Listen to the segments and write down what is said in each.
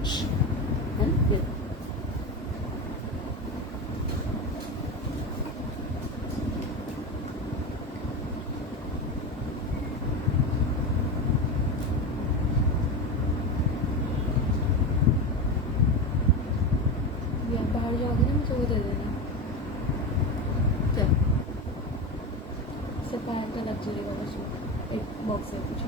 है ना? ये या बाहर जाओगे ना मुझे वो दे देना, क्या सफायर का लग्जरी वाला सूट, एक बॉक्स है कुछ।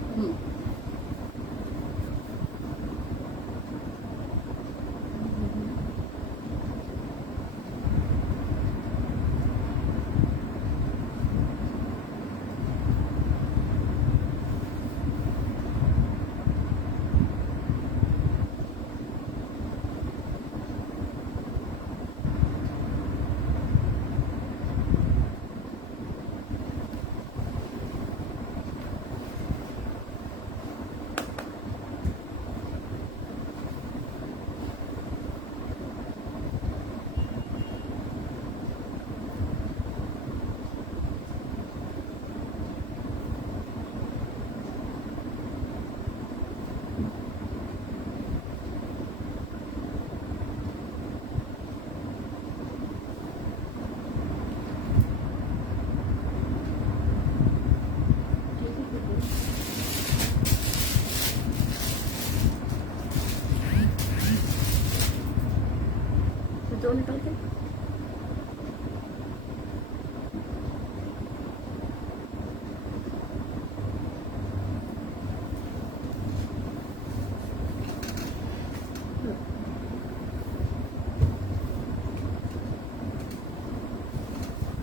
जो निकल के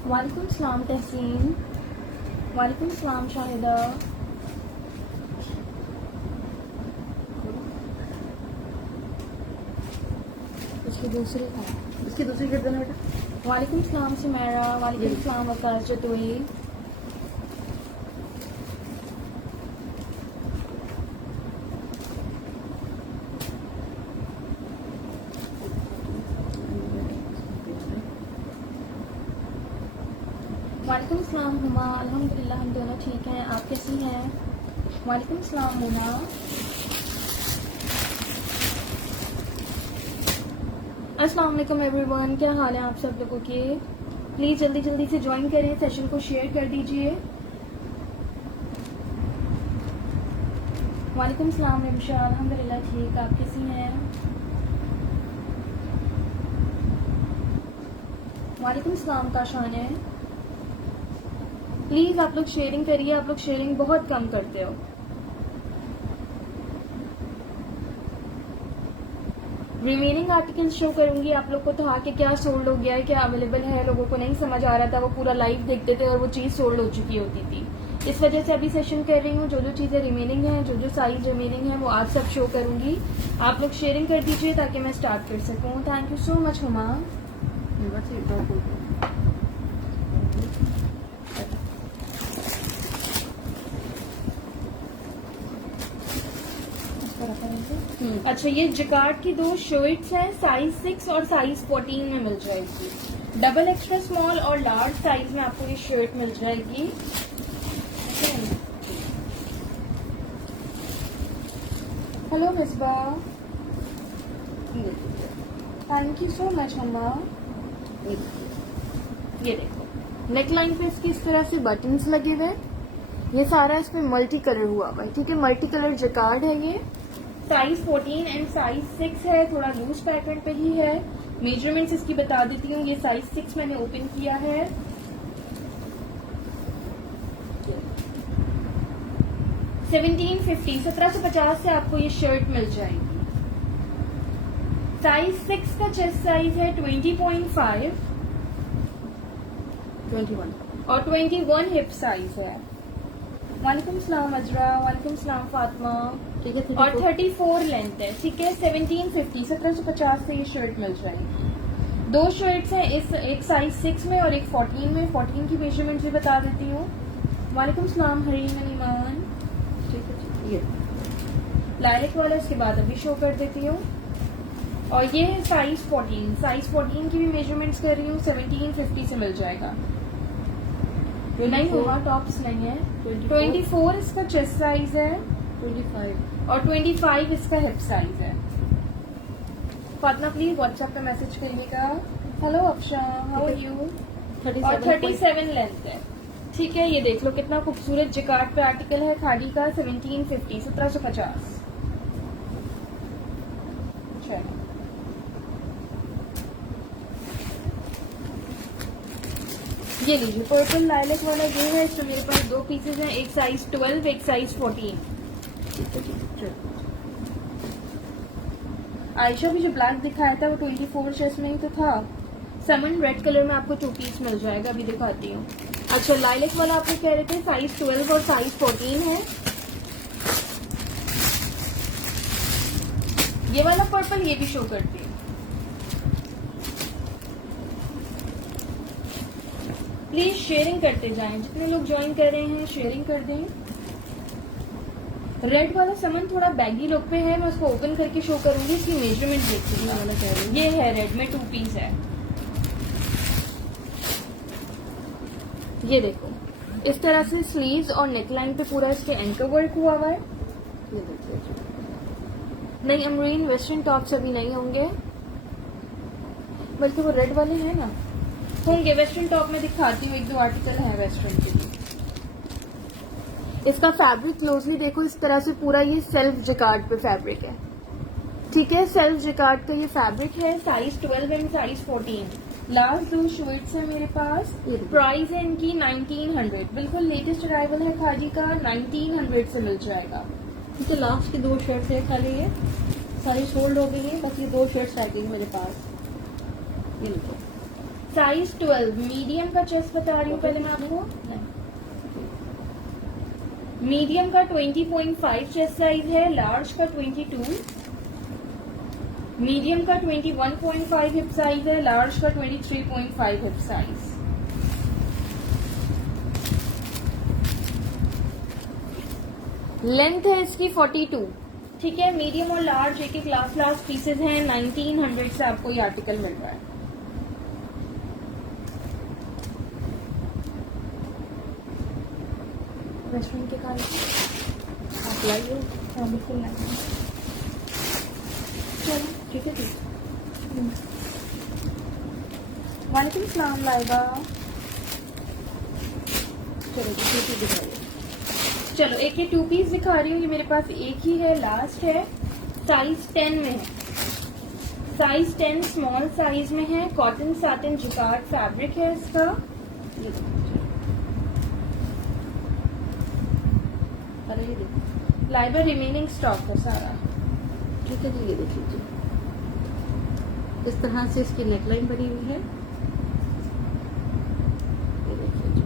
वालेकुम सलाम तहसीन, वालेकुम सलाम शाहिदा। इसकी दूसरी है। इसकी दूसरी कर देना बेटा। वालेकुम सलाम सुमेरा, वालेकुम सलाम वकास जतोई। वालेकुम सलाम हुमा, अल्हम्दुलिल्लाह हम दोनों ठीक हैं, आप कैसी हैं? वालेकुम सलाम हुमा। अस्सलाम वालेकुम एवरीवन, क्या हाल है आप सब लोगों के? प्लीज जल्दी जल्दी से ज्वाइन करें, सेशन को शेयर कर दीजिए। वालेकुम सलाम रिमशा, अल्हम्दुलिल्लाह ठीक, आप कैसी हैं? वालेकुम सलाम काशान है। प्लीज आप लोग शेयरिंग करिए, आप लोग शेयरिंग बहुत कम करते हो। रिमेनिंग आर्टिकल्स शो करूंगी आप लोग को, तो आके क्या सोल्ड हो गया है, क्या अवेलेबल है, लोगों को नहीं समझ आ रहा था, वो पूरा लाइव देखते थे और वो चीज सोल्ड हो चुकी होती थी। इस वजह से अभी सेशन कर रही हूँ, जो जो चीजें रिमेनिंग है, जो जो साइज रिमेनिंग है वो आज सब शो करूंगी। आप लोग शेयरिंग कर दीजिए ताकि मैं स्टार्ट कर सकूँ। Thank you so much Huma. बस ये दो फूल अच्छा, ये जिकार्ड की दो शर्ट्स हैं, साइज 6 और साइज 14 में मिल जाएगी। डबल एक्स्ट्रा स्मॉल और लार्ज साइज में आपको ये शर्ट मिल जाएगी। Hello Misbah, thank you so much mamma. ये देखो नेक लाइन पे इसकी इस तरह से बटन्स लगे हुए, ये सारा इस पे मल्टी कलर हुआ हुआ है, ठीक है। मल्टी कलर जिकार्ड है ये, साइज 14 एंड साइज 6 है, थोड़ा लूज पैटर्न पे ही है। मेजरमेंट्स इसकी बता देती हूँ, ये साइज 6 मैंने ओपन किया है। $1750 से आपको ये शर्ट मिल जाएगी। साइज 6 का चेस्ट साइज है 20.5 21 और 21 हिप साइज है। वालेकुम सलाम अजरा, वालेकुम सलाम फातिमा। ठीक है। और 34 लेंथ है, ठीक है। 1750 से ये शर्ट मिल जाएगी। दो शर्ट्स हैं, इस एक साइज 6 में और एक 14 में। 14 की मेजरमेंट भी बता देती हूँ। वालेकुम सलाम हरीन ईमान। ठीक है। ये लाइक वाला इसके बाद अभी शो कर देती हूँ। और ये है साइज 14, साइज 14 की भी मेजरमेंट्स कर रही हूँ। 1750 से मिल जाएगा। नहीं होगा, टॉप्स नहीं है। 24 इसका चेस्ट साइज है 25 और 25 इसका हिप साइज है। फातिमा प्लीज व्हाट्सएप पे मैसेज करिएगा। Hello Afsha, how are you. और 37 37 लेंथ है। ठीक है, ये देख लो कितना खूबसूरत जिकार्ड पे आर्टिकल है खादी का। 1750 1750। चलो ये लीजिए पर्पल लाइलैक वाला ये है। इसमें मेरे पास 2 पीसेज हैं, एक साइज 12 एक साइज 14। आयशा भी जो ब्लैक दिखाया था वो 24 चेस्ट में ही तो था। समन रेड कलर में आपको 2 पीस मिल जाएगा, अभी दिखाती हूँ। अच्छा लाइलैक वाला आप कह रहे थे साइज 12 और साइज 14 है। ये वाला पर्पल ये भी शो करती है। प्लीज शेयरिंग करते जाएं, जितने लोग ज्वाइन कर रहे हैं शेयरिंग कर दें। रेड वाला समन थोड़ा बैगी लुक पे है, मैं उसको ओपन करके शो करूंगी। इसकी मेजरमेंट देखिए, ये है रेड में 2 पीस है। ये देखो इस तरह से स्लीव्स और नेकलाइन पे पूरा इसके एंकर वर्क हुआ हुआ है। ये देखिए। नहीं अमरीन वेस्टर्न टॉप्स अभी नहीं होंगे, बल्कि वो रेड वाले हैं ना, होंगे। वेस्टर्न टॉप में दिखाती हूँ, 1-2 आर्टिकल है वेस्टर्न के लिए। इसका फैब्रिक क्लोजली देखो, इस तरह से पूरा ये सेल्फ जिकार्ड पे फैब्रिक है। ठीक है, सेल्फ जिकार्ड का ये फैब्रिक है। Size 12 and size 14। Last 2 shirts है मेरे पास। प्राइस है इनकी 1900। बिल्कुल लेटेस्ट अराइवल है खादी का, 1900 से मिल जाएगा। तो लास्ट की 2 शर्ट्स है खाली, ये सारी सोल्ड हो गई है, बस ये 2 शर्ट्स रह गई मेरे पास। ये देखो साइज 12 मीडियम का चेस्ट बता रही हूँ पहले मैं आपको। मीडियम का 20.5 चेस्ट साइज है, लार्ज का 22, मीडियम का 21.5 हिप साइज है, लार्ज का 23.5 हिप साइज। लेंथ है इसकी 42। ठीक है, मीडियम और लार्ज एक लास्ट पीसेज हैं। 1900 से आपको ये आर्टिकल मिल रहा है। रेस्टोरेंट के खाने आप लाइए। हाँ बिल्कुल लाइए। चलो ठीक है। ठीक वालेकुम सलाम लाइबा। चलो ठीक दिखाइए। चलो एक ये 2 पीस दिखा रही हूँ, ये मेरे पास एक ही है, लास्ट है। साइज 10 में है, साइज 10 स्मॉल साइज में है। कॉटन साटिन जिकार्ड फैब्रिक है इसका। ये देखो। अरे ये देखो लाइबा रिमेनिंग स्टॉक है सारा। ठीक है जी, ये देख लीजिए। इस तरह से इसकी नेकलाइन बनी हुई है। ये देखिए जी,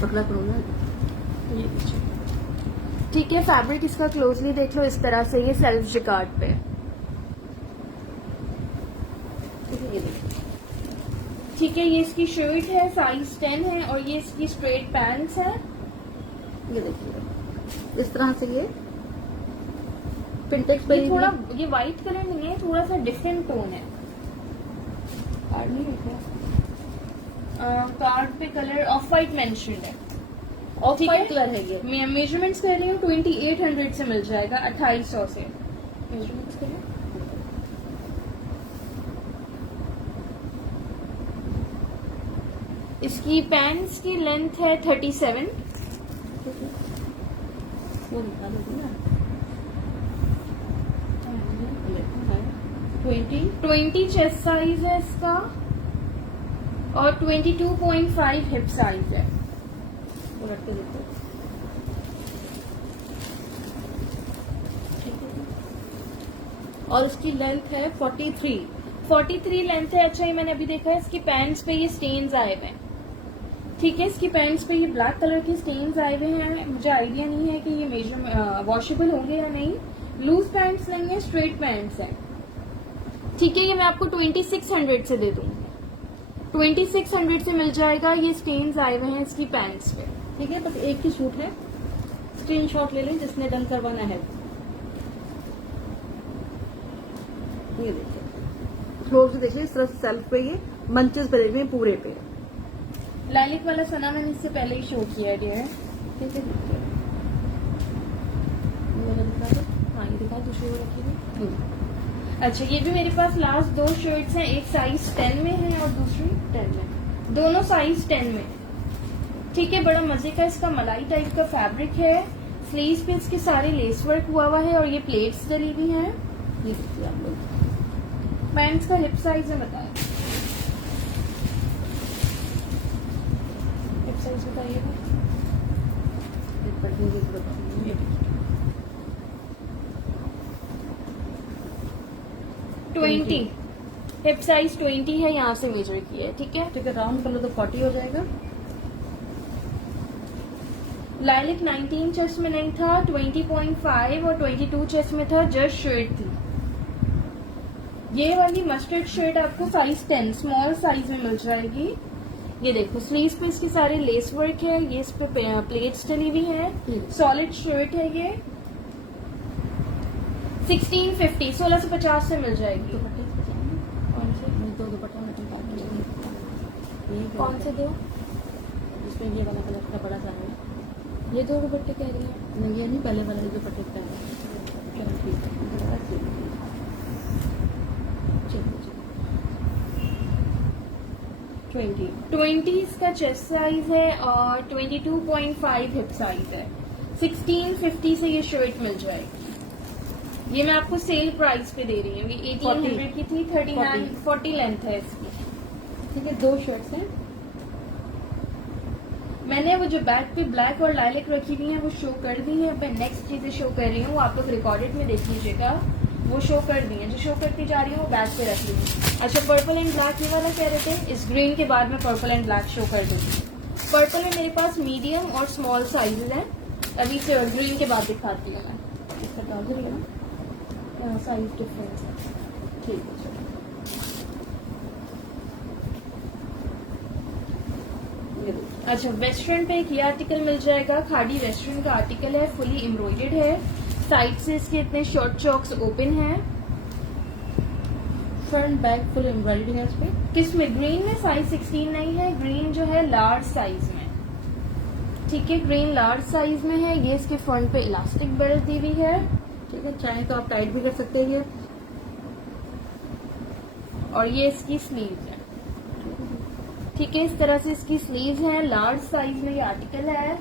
पकड़ा करो ना। ये लीजिए। ठीक है, फैब्रिक इसका क्लोजली देख लो, इस तरह से ये सेल्फ जिकार्ड पे। ठीक है, ये देखिए। ठीक है, ये इसकी शर्ट है, साइज 10 है, और ये इसकी स्ट्रेट पैंट्स है। ये देखिए इस तरह से ये पिंटेक्स ये बनी हुई थोड़ा है। ये व्हाइट कलर नहीं है, थोड़ा सा डिफरेंट टोन है। कार्ड नहीं देखा, कार्ड पे कलर ऑफ व्हाइट मेंशन्ड है। ऑफ व्हाइट कलर है ये। मैं मेजरमेंट्स कर रही हूँ, 2800 से मिल जाएगा, 2800 से। मेजरमेंट्स करें। इसकी पैंट्स की लेंथ है 37। वो निकाल दोगे ना। 20 चेस्ट साइज है इसका, और 22.5 हिप साइज है। वो रख के देखो। ठीक है। और इसकी लेंथ है 43 लेंथ है। अच्छा, ये मैंने अभी देखा है, इसकी पैंट्स पे ये स्टेन्स आए हुए हैं। ठीक है, इसकी पैंट्स पे ये ब्लैक कलर की स्टेन्स आए हुए हैं। मुझे आइडिया नहीं है कि ये मेजर वॉशेबल होंगे या नहीं। लूज पैंट्स नहीं है, स्ट्रेट पैंट्स है। ठीक है, ये मैं आपको 2600 से दे दूंगी। 2600 से मिल जाएगा। ये स्टेन्स आए हुए हैं इसकी पैंट्स पे। ठीक है, बस एक ही सूट है। स्क्रीनशॉट ले लें जिसने डन करवाना है। ये देखिए, क्लोज से देखिए, इस तरह सेल्फ पे ये मंचेस बने हुए हैं पूरे पे। लाइलिक वाला सना मैंने इससे पहले ही शो किया डियर। ठीक है, ये वाला दिखा दो। दिखा, दूसरी वो रखी थी। हम्म, अच्छा, ये भी मेरे पास लास्ट 2 शर्ट्स हैं, एक साइज 10 में है और दूसरी 10 में। दोनों साइज 10 में। ठीक है, बड़ा मजे का इसका मलाई टाइप का फैब्रिक है। स्लीव्स पे इसके सारे लेस वर्क हुआ है और ये प्लेट्स डली हुई हैं। ये देखिए आप लोग। पैंट्स का हिप साइज है, बताएं हिप साइज बताइएगा। ये पढ़ने की जरूरत नहीं है। 20 हिप साइज 20 है, यहाँ से मेजर की है। ठीक है, ठीक है, राउंड कर लो तो 40 हो जाएगा। लाइलिक 19 चेस्ट में नहीं था, 20.5 और 22 चेस्ट में था, जस्ट शर्ट थी। ये वाली मस्टर्ड शर्ट आपको साइज 10 स्मॉल साइज में मिल जाएगी। ये देखो, स्लीव्स पे इसके सारे लेस वर्क है, ये इस पे प्लेट्स डली हुई है। सॉलिड शर्ट है ये। 1650 1650 से मिल जाएगी। दुपट्टे इसके चाहिए? कौन से मैं दो दुपट्टा में निकाल के लेंगे। ये कौन से दो? जिसमें ये वाला कलर का बड़ा सा है। ये 2 दुपट्टे कह रही है। नहीं, ये नहीं, पहले वाला जो दुपट्टे का है। चलो ठीक है, चलिए 20 इसका चेस्ट साइज है और 22.5 हिप साइज है। 1650 से ये शर्ट मिल जाएगी। ये मैं आपको सेल प्राइस पे दे रही हूँ। ये 1800 की थी, 40 लेंथ है इसकी। ठीक है, 2 शर्ट्स हैं। मैंने वो जो बैक पे ब्लैक और लाइलिक रखी हुई है वो शो कर दी है। मैं नेक्स्ट चीजें शो कर रही हूँ, आप लोग रिकॉर्डेड में देख लीजिएगा। वो शो कर दी है, जो शो करती जा रही हूँ वो बैक पे रख ली हूँ। अच्छा, पर्पल एंड ब्लैक ये वाला कह रहे थे, इस ग्रीन के बाद में पर्पल एंड ब्लैक शो कर दूंगी। पर्पल में मेरे पास मीडियम और स्मॉल साइजेस हैं। अभी से ग्रीन के बाद दिखाती हूँ मैं। इसका ट्राउजर है ना? यहाँ साइज डिफरेंस है। ठीक है, चलो। ये देखिए। अच्छा, वेस्टर्न पे एक ये आर्टिकल मिल जाएगा। खाड़ी वेस्टर्न का आर्टिकल है, फुली एम्ब्रॉयडर्ड है। साइड से इसके इतने शॉर्ट चॉक्स ओपन हैं। फ्रंट बैक फुल एम्ब्रॉयडरी है इस पे। किस में? ग्रीन में साइज 16 नहीं है, ग्रीन जो है लार्ज साइज में। ठीक है, ग्रीन लार्ज साइज में है। ये इसके फ्रंट पे इलास्टिक बेल्ट दी हुई है ठीक है, चाहे तो आप टाइट भी कर सकते हैं ये। और ये इसकी स्लीव है। ठीक है, इस तरह से इसकी स्लीव्स हैं। लार्ज साइज में ये आर्टिकल है।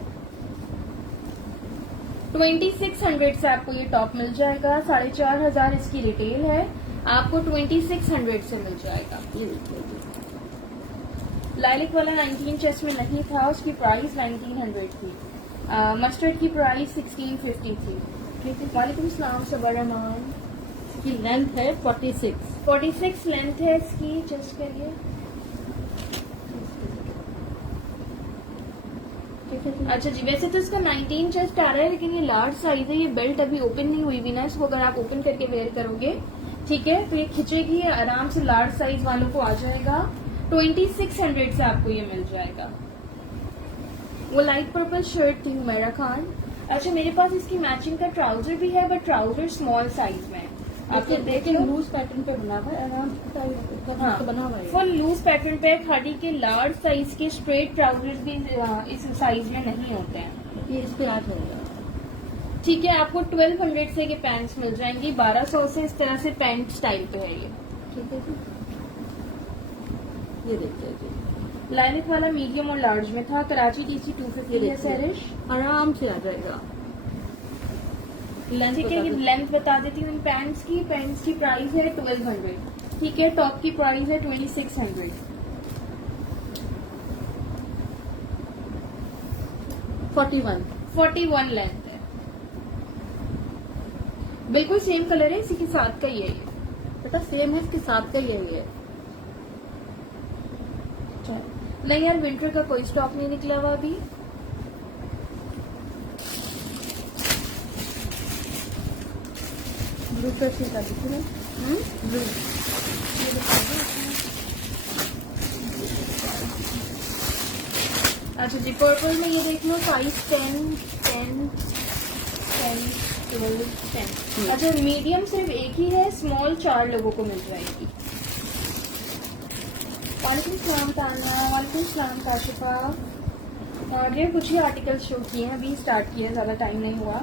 2600 से आपको ये टॉप मिल जाएगा। 4500 इसकी रिटेल है, आपको 2600 से मिल जाएगा। ये देखिए। लाइलिक वाला 19 चेस्ट में नहीं था, उसकी प्राइस 1900 थी। मस्टर्ड की प्राइस 1650 थी। ठीक है, वालेकुम सलाम सबर रहमान। इसकी लेंथ है 46। 46 लेंथ है इसकी, चेस्ट के लिए। ठीक है, अच्छा जी, वैसे तो इसका 19 चेस्ट आ रहा है, लेकिन ये लार्ज साइज है। ये बेल्ट अभी ओपन नहीं हुई भी ना, इसको अगर आप ओपन करके वेयर करोगे, ठीक है, तो ये खिंचेगी, आराम से लार्ज साइज वालों को आ जाएगा। 2600 से आपको ये मिल जाएगा। वो लाइट पर्पल शर्ट थी हुमैरा खान। अच्छा, मेरे पास इसकी मैचिंग का ट्राउजर भी है, बट ट्राउजर स्मॉल साइज में है। आप लोग देख लो, लूज पैटर्न पे बना हुआ है, आराम से हाँ, बना हुआ है। फुल लूज पैटर्न पे। खाड़ी के लार्ज साइज के स्ट्रेट ट्राउजर्स भी इस साइज में नहीं होते हैं। ये इस पे आ जाएगा। ठीक है, आपको 1200 से के पैंट्स मिल जाएंगी। 1200 से इस तरह से पैंट स्टाइल पे है ये। ठीक है जी, ये देखिए जी, लाइनिक वाला मीडियम और लार्ज में था। कराची DC 250 है सैरिश। आराम से आ जाएगा। लेंथ ठीक है, ये लेंथ बता देती हूँ इन पैंट्स की। पैंट्स की प्राइस है 1200। ठीक है, टॉप की प्राइस है 2600। 41 लेंथ है। बिल्कुल सेम कलर है, इसी के साथ का ही है ये। बेटा सेम है, इसके साथ का यही है। नहीं यार, विंटर का कोई स्टॉक नहीं निकला हुआ अभी। ब्लू ड्रेस निकाल दीजिए ना, ब्लू। ये दिखा दो। अच्छा जी, पर्पल में ये देख लो, साइज 10, 12, 10। अच्छा, मीडियम सिर्फ एक ही है, स्मॉल 4 लोगों को मिल जाएगी। वालेकुम सलाम ताना, वालेकुम सलाम काशिफा। और ये कुछ ही आर्टिकल्स शो किए हैं, अभी स्टार्ट किए हैं, ज्यादा टाइम नहीं हुआ।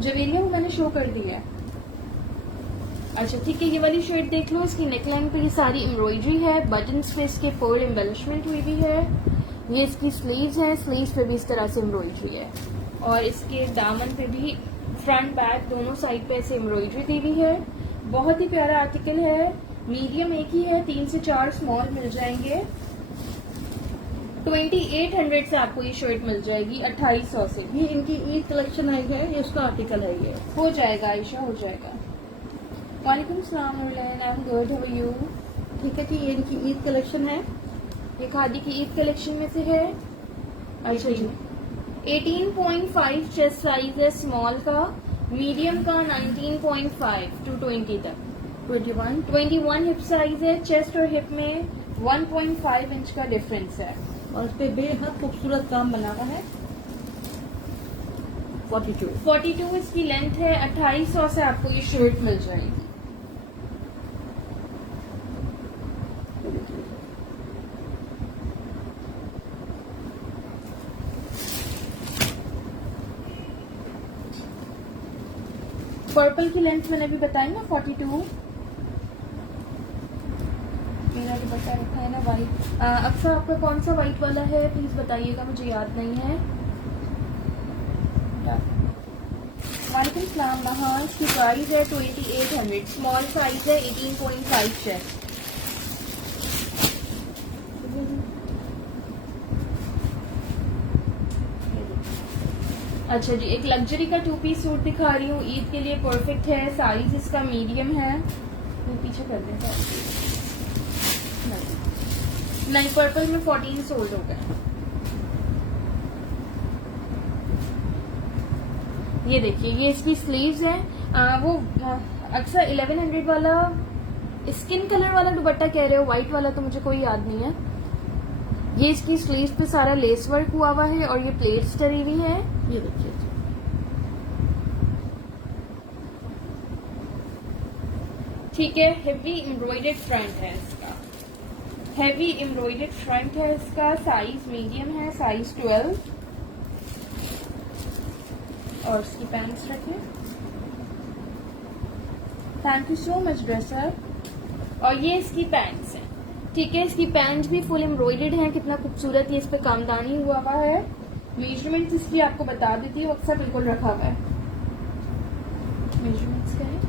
जवेलिया वो मैंने शो कर दी है। अच्छा ठीक है, ये वाली शर्ट देख लो, इसकी नेकलाइन पे ये सारी एम्ब्रॉयडरी है, बटन्स पे इसके पर्ल एम्बेलिशमेंट हुई भी है। ये इसकी स्लीव्स है, स्लीव्स पे भी इस तरह से एम्ब्रॉयडरी है और इसके दामन पे भी फ्रंट बैक दोनों साइड पे ऐसे एम्ब्रॉयडरी दी हुई है। बहुत ही प्यारा आर्टिकल है, मीडियम एक ही है, 3 से 4 स्मॉल मिल जाएंगे। 2800 से आपको ये शर्ट मिल जाएगी, 2800 से। ये इनकी ईद कलेक्शन आई है, ये उसका आर्टिकल है ये। हो जाएगा आयशा, हो जाएगा। वालेकुम सलाम Noorlain, I am good, how are you? ठीक है जी, ये इनकी ईद कलेक्शन है। ये खादी की ईद कलेक्शन में से है। अच्छा जी, 18.5 चेस्ट साइज है स्मॉल का, मीडियम का 19.5 to 20 तक। 21 हिप साइज है, चेस्ट और हिप में 1.5 इंच का डिफरेंस है और उस पे बेहद खूबसूरत काम बना हुआ है। 42 इसकी लेंथ है, 2800 से आपको ये शर्ट मिल जाएगी। पर्पल की लेंथ मैंने भी बताई ना, 42। मेरा दुपट्टा रखा है ना वाइट। अक्सर आपका कौन सा वाइट वाला है प्लीज बताइएगा, मुझे याद नहीं है। वालेकुम सलाम हाँ, इसकी प्राइस है 2800, स्मॉल साइज है, 18.5 चेस्ट। अच्छा जी, एक लग्जरी का 2 पीस सूट दिखा रही हूँ, ईद के लिए परफेक्ट है, साइज इसका मीडियम है। वो पीछे कर दें, नहीं पर्पल में 14 सोल्ड हो गए। ये देखिए, ये इसकी स्लीव्स है। वो अक्सर 1100 वाला स्किन कलर वाला दुपट्टा कह रहे हो, व्हाइट वाला तो मुझे कोई याद नहीं है। ये इसकी स्लीव्स पे सारा लेस वर्क हुआ हुआ है और ये प्लेट्स डली हुई है। ये देखिए, ठीक है, हेवी एम्ब्रॉयडर्ड फ्रंट है इसका, हेवी एम्ब्रॉयडर्ड फ्रंट है इसका, साइज मीडियम है, साइज 12। और इसकी पैंट्स रखें। Thank you so much dresser. और ये इसकी पैंट्स हैं, ठीक है, इसकी पैंट्स भी फुल एम्ब्रॉयडर्ड हैं, कितना खूबसूरत ये इस पे कामदानी हुआ हुआ है। मेजरमेंट्स इसकी आपको बता देती हूँ, अक्सर बिल्कुल रखा हुआ है। मेजरमेंट्स का है,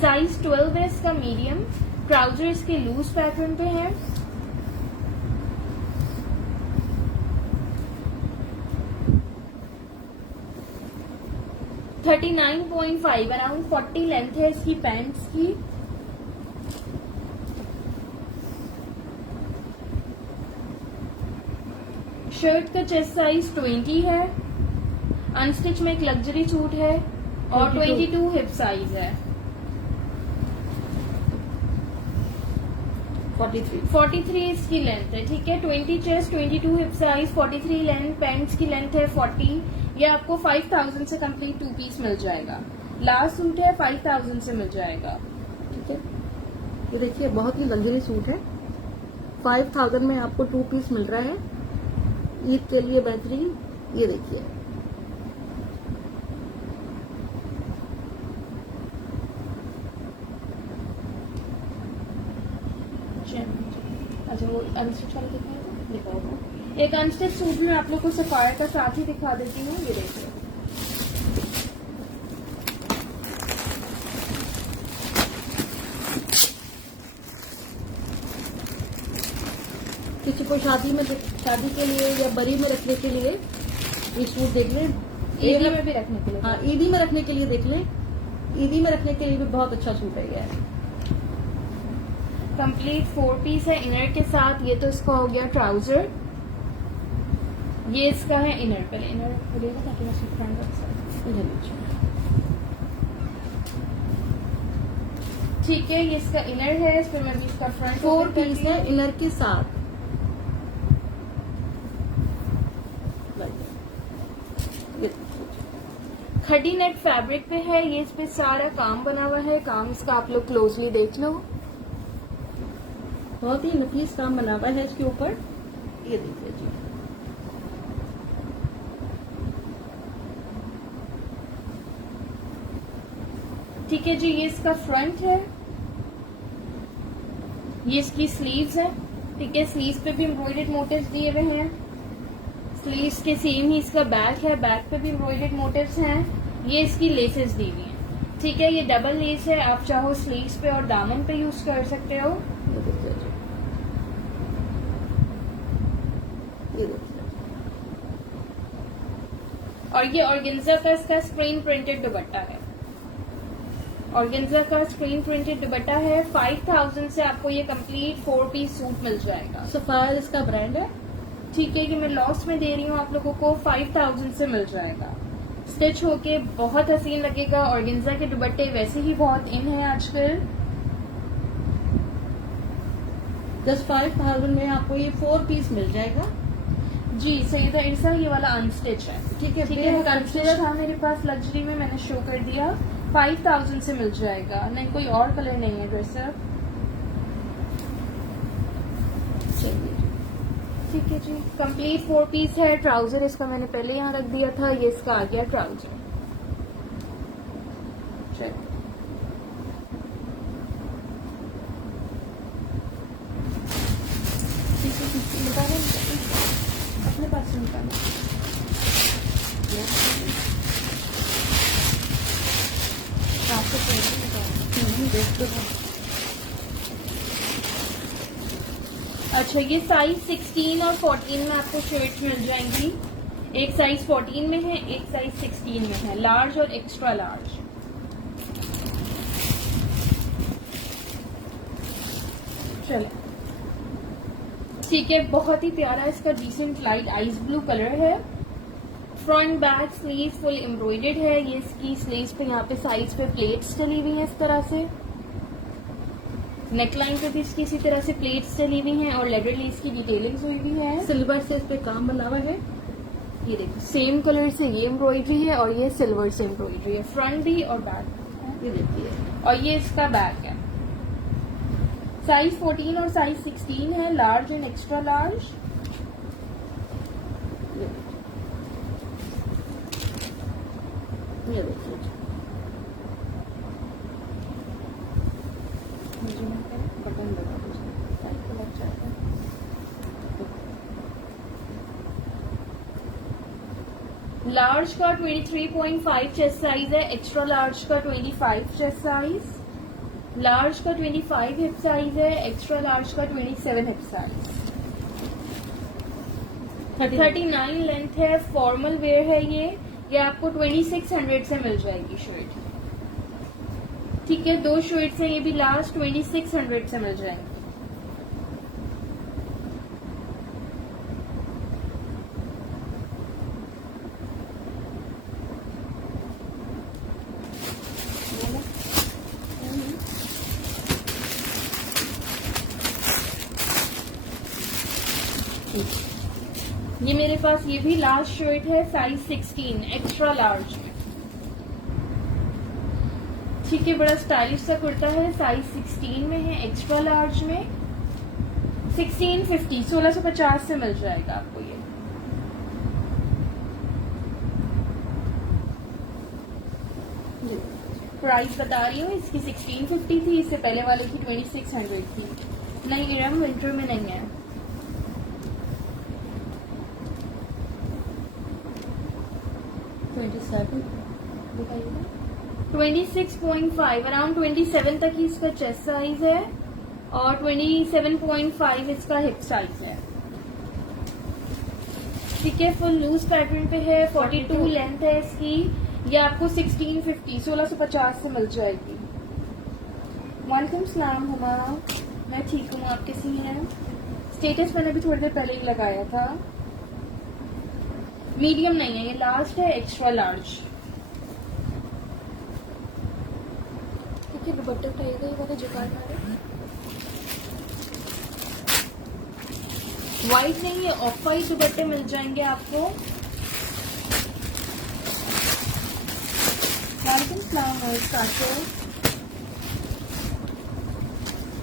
साइज 12 है इसका, मीडियम। ट्राउजर इसके लूज पैटर्न पे है। $39.5 अराउंड 40 लेंथ है इसकी पैंट्स की। शर्ट का चेस्ट साइज 20 है, अनस्टिच में एक लग्जरी सूट है और 22 हिप साइज है। 43 इसकी लेंथ है, ठीक है, 20 chest, 22 hip size, 43 length, pants की लेंथ है 40। ये आपको 5000 से कंप्लीट 2 पीस मिल जाएगा। लास्ट सूट है 5000 से मिल जाएगा, ठीक है। ये देखिए, बहुत ही लग्जरी सूट है, 5000 में आपको 2 पीस मिल रहा है, ईद के लिए बेहतरीन। ये देखिए, अच्छा वो अनस्टिच वाला दिखाओ। एक अनस्टिच सूट में आप लोग को सफायर का साथ ही दिखा देती हूँ, ये देखिए। किसी को शादी के लिए या बरी में रखने के लिए ये सूट देख लें, ईदी में भी रखने के लिए। हाँ, ईदी में रखने के लिए देख लें, ईदी में रखने के लिए भी बहुत अच्छा सूट है ये। कंप्लीट 4 पीस है इनर के साथ। ये तो इसका हो गया ट्राउजर, ये इसका है इनर। पहले इनर खोलिएगा ताकि मैं सूट फ्रंट रख सकूं। ठीक है, ये इसका इनर है, इस पर मैं भी इसका फ्रंट 4 पीस है इनर के साथ। खड़ी नेट फैब्रिक पे है, ये इस पे सारा काम बना हुआ है। काम इसका आप लोग क्लोजली देख लो, बहुत ही नफीस काम बना हुआ है इसके ऊपर। ये देखिए जी, ठीक है जी, ये इसका फ्रंट है, ये इसकी स्लीव्स है। ठीक है, स्लीव्स पे भी एम्ब्रॉयडर्ड मोटिव्स दिए हुए हैं। स्लीव्स के सेम ही इसका बैक है, बैक पे भी एम्ब्रॉयडर्ड मोटिव्स हैं। ये इसकी लेसेस दी हुई हैं। ठीक है, ये डबल लेस है, आप चाहो स्लीव्स पे और दामन पे यूज कर सकते हो। ये देखिए जी, ये देखिए। और ये ऑर्गेन्जा का इसका स्क्रीन प्रिंटेड दुपट्टा है। ऑर्गेन्जा का स्क्रीन प्रिंटेड दुपट्टा है। 5000 से आपको ये कंप्लीट 4 पीस सूट मिल जाएगा। सफायर इसका ब्रांड है। ठीक है, कि मैं लॉस में दे रही हूँ आप लोगों को, 5000 से मिल जाएगा। स्टिच होके बहुत हसीन लगेगा। ऑर्गेन्जा के दुपट्टे वैसे ही बहुत इन है आजकल। जस्ट 5000 में आपको ये 4 पीस मिल जाएगा। जी सईदा इरसा, ये वाला अनस्टिच है। ठीक है, ठीक है, अनस्टिच था मेरे पास लग्जरी में, मैंने शो कर दिया। 5000 से मिल जाएगा। नहीं, कोई और कलर नहीं है ड्रेसअप। चलिए, ठीक है जी, कंप्लीट 4 पीस है। ट्राउजर इसका मैंने पहले यहाँ रख दिया था, ये इसका आ गया ट्राउजर। चलिए, बता रहे हैं, अपने पास से निकालो। आपको पहले निकालो। देख तो लो। अच्छा, ये साइज 16 और 14 में आपको शर्ट मिल जाएंगी। एक साइज 14 में है, एक साइज 16 में है, लार्ज और एक्स्ट्रा लार्ज। चले, ठीक है, बहुत ही प्यारा इसका decent light ice blue colour है। Front back sleeve full embroidered है। ये इसकी स्लीव्स पे यहाँ पे साइज पे प्लेट्स डली हुई हैं इस तरह से। नेकलाइन पे भी इसकी इसी तरह से प्लेट्स डली हुई हैं और लेदर लेस की डिटेलिंग्स हुई हुई है। सिल्वर से इस पे काम बना हुआ है। ये देखो, सेम कलर से ये एम्ब्रॉयडरी है और ये सिल्वर से एम्ब्रॉयडरी है, फ्रंट भी और बैक। ये देखिए, और ये इसका बैक है। साइज 14 और साइज 16 है, लार्ज एंड एक्स्ट्रा लार्ज। ये देखिए, बटन लगा लग जाता है। लार्ज का 23.5 चेस्ट साइज है, एक्स्ट्रा लार्ज का 25 चेस्ट साइज, लार्ज का 25 हिप साइज है, एक्स्ट्रा लार्ज का 27 हिप साइज। 39 लेंथ है, फॉर्मल वेयर है ये आपको 2600 से मिल जाएगी शर्ट। ठीक है, 2 शर्ट्स हैं, ये भी लास्ट 2600 से मिल जाएंगी। ये मेरे पास ये भी लास्ट शर्ट है, साइज 16 एक्स्ट्रा लार्ज में। ठीक है, बड़ा स्टाइलिश सा कुर्ता है, साइज 16 में है, एक्स्ट्रा लार्ज में। 1650 1650 से मिल जाएगा आपको ये। प्राइस बता रही हूँ, इसकी 1650 थी, इससे पहले वाले की 2600 थी। नहीं, इरम विंटर में नहीं है। 26.5 अराउंड 27 तक ही इसका चेस्ट साइज है और 27.5 इसका हिप साइज है। ठीक है, फुल लूज पैटर्न पे है, 42 लेंथ है इसकी। ये आपको 1650 1650 से मिल जाएगी। वालेकुम सलाम हुमा, मैं ठीक हूँ, आप कैसी हैं? स्टेटस मैंने भी थोड़ी देर पहले ही लगाया था। मीडियम नहीं है, ये लास्ट है, एक्स्ट्रा लार्ज। ठीक है, दुपट्टा उठाइएगा, ये वाला जुगाड़ मारे। व्हाइट नहीं, ये ऑफ व्हाइट दुपट्टे मिल जाएंगे आपको। वालेकुम सलाम।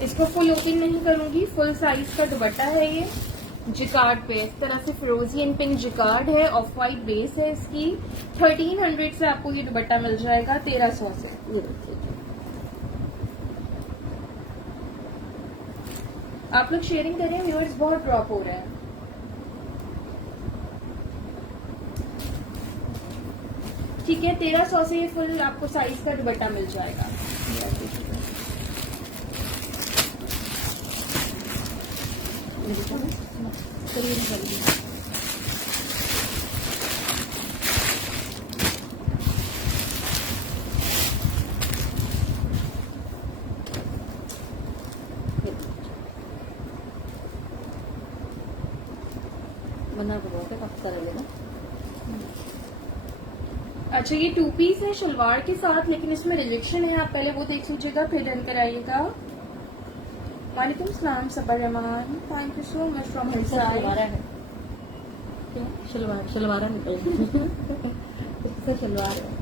इसको फुल ओपन नहीं करूंगी, फुल साइज का दुपट्टा है ये, जिकार्ड पे इस तरह से फिरोजी एंड पिंक जिकार्ड है, ऑफ व्हाइट बेस है इसकी। 1300 से आपको ये दुपट्टा मिल जाएगा 1300 से। ये देखिए, आप लोग शेयरिंग करें, व्यूअर्स बहुत ड्रॉप हो रहा है। ठीक है, 1300 से ये फुल आपको साइज का दुपट्टा मिल जाएगा। बना तो बहुत है, काफी सारा लेना। अच्छा, ये 2 पीस है शलवार के साथ, लेकिन इसमें रिजेक्शन है, आप पहले वो देख लीजिएगा फिर डन कराइएगा। वालेकुम सलाम Sabar Rahman, thank you so much from his शलवारा साइड। है क्या? शलवारा निकल गई। इसका शलवार है।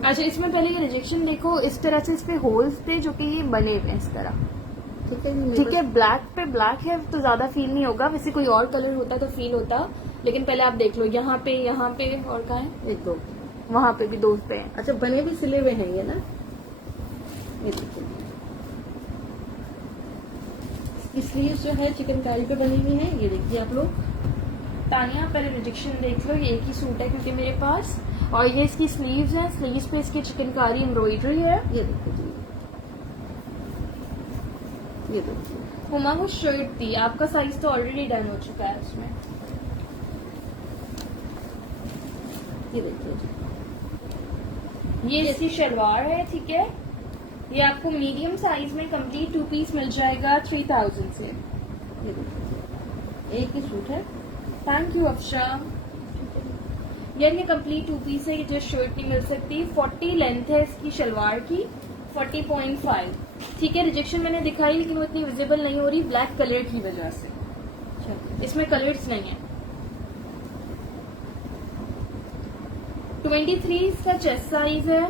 अच्छा, इसमें पहले ये रिजेक्शन देखो, इस तरह से इस पे होल्स थे जो कि ये बने हुए हैं इस तरह। ठीक है जी, मेरे ठीक है, ब्लैक पे ब्लैक है तो ज्यादा फील नहीं होगा, वैसे कोई और कलर होता तो फील होता, लेकिन पहले आप देख लो यहाँ पे और कहाँ है, पास एक दो। वहाँ पे भी 2 पे हैं। अच्छा, बने भी सिले हुए हैं ये ना, ये देखिए। इसकी स्लीव्स जो है चिकनकारी पे बनी हुई है, ये देखिए आप लोग। तानिया पहले रिजेक्शन देख लो, ये एक ही सूट है क्योंकि मेरे पास, और ये इसकी स्लीव्स हैं, स्लीव्स पे इसकी चिकनकारी एम्ब्रॉयडरी है। ये देखिए जी, ये देखिए। हुमा को शर्ट थी, आपका साइज तो ऑलरेडी डन हो चुका है उसमें। ये देखिए जी, ये इसकी शलवार है। ठीक है, ये आपको मीडियम साइज में कंप्लीट 2 पीस मिल जाएगा 3000 से। ये देखिए, एक ही सूट है। Thank you Afsha. यार ये कंप्लीट 2 पीस है, जो शर्ट नहीं मिल सकती। 40 लेंथ है इसकी शलवार की, 40.5। ठीक है, रिजेक्शन मैंने दिखाई लेकिन वो इतनी विजिबल नहीं हो रही ब्लैक कलर की वजह से, अच्छा, इसमें कलर्स नहीं है। 23 इसका चेस्ट साइज है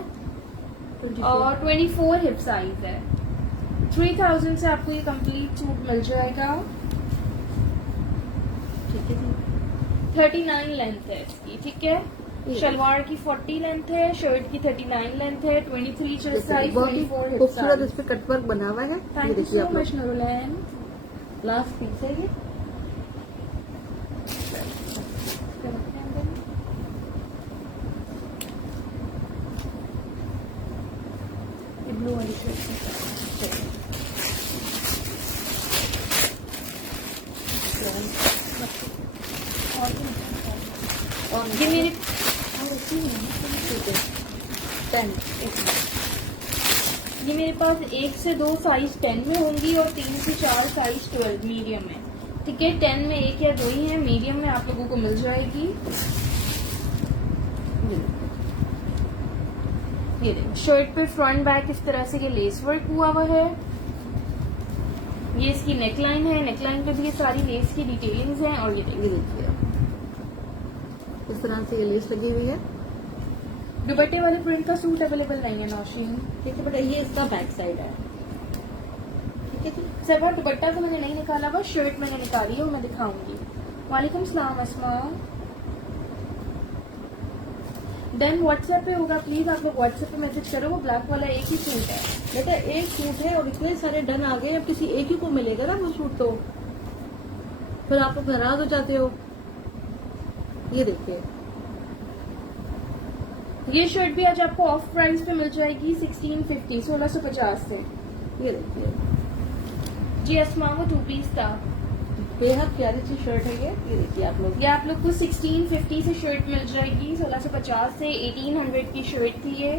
24। और 24 हिप साइज है। 3000 से आपको ये कंप्लीट सूट मिल जाएगा। ठीक है जी, 39 लेंथ है इसकी। ठीक है, शलवार की 40 लेंथ है, शर्ट की 39 लेंथ है, 23 चेस्ट साइज, बहुत ही 24 हिप खूबसूरत इस साइज। पे कटवर्क बना हुआ है। ये थैंक यू देखिए सो आप लोग, मच नूरुलैन। लास्ट पीस है ये। ये ब्लू वाली शर्ट। और ये मेरे ठीक है, 10 ये मेरे पास 1 से 2 साइज 10 में होंगी और 3 से 4 साइज 12 मीडियम में। ठीक है, 10 में 1 या 2 ही है, मीडियम में आप लोगों को मिल जाएगी। ये देखो, शर्ट पे फ्रंट बैक इस तरह से ये लेस वर्क हुआ हुआ है। ये इसकी नेकलाइन है, नेकलाइन पे भी ये सारी लेस की डिटेलिंग्स हैं। और ये देखिए, ये देखिए इस तरह से ये लेस लगी हुई है। दुपट्टे वाले प्रिंट का सूट अवेलेबल नहीं है नौशीन। ठीक है बेटा, ये इसका बैक साइड है। ठीक है जी, सर दुपट्टा तो मैंने नहीं निकाला, बस शर्ट मैंने निकाली है, मैं दिखाऊंगी। वालेकुम सलाम अस्मा। देन व्हाट्सएप पे होगा, प्लीज आप लोग व्हाट्सएप पे मैसेज करो। वो ब्लैक वाला एक ही सूट है बेटा, एक सूट है और इतने सारे डन आ गए, अब किसी एक ही को मिलेगा ना वो सूट, तो फिर आप लोग नाराज हो जाते हो। ये देखिए, ये शर्ट भी आज आपको ऑफ प्राइस पे मिल जाएगी 1650, 1650 से। ये देखिए, जी अस्मा, वो 2 पीस था। बेहद प्यारी सी शर्ट है ये देखिए आप लोग। ये आप लोग को 1650 से शर्ट मिल जाएगी, 1650 से। 1800 की शर्ट थी ये।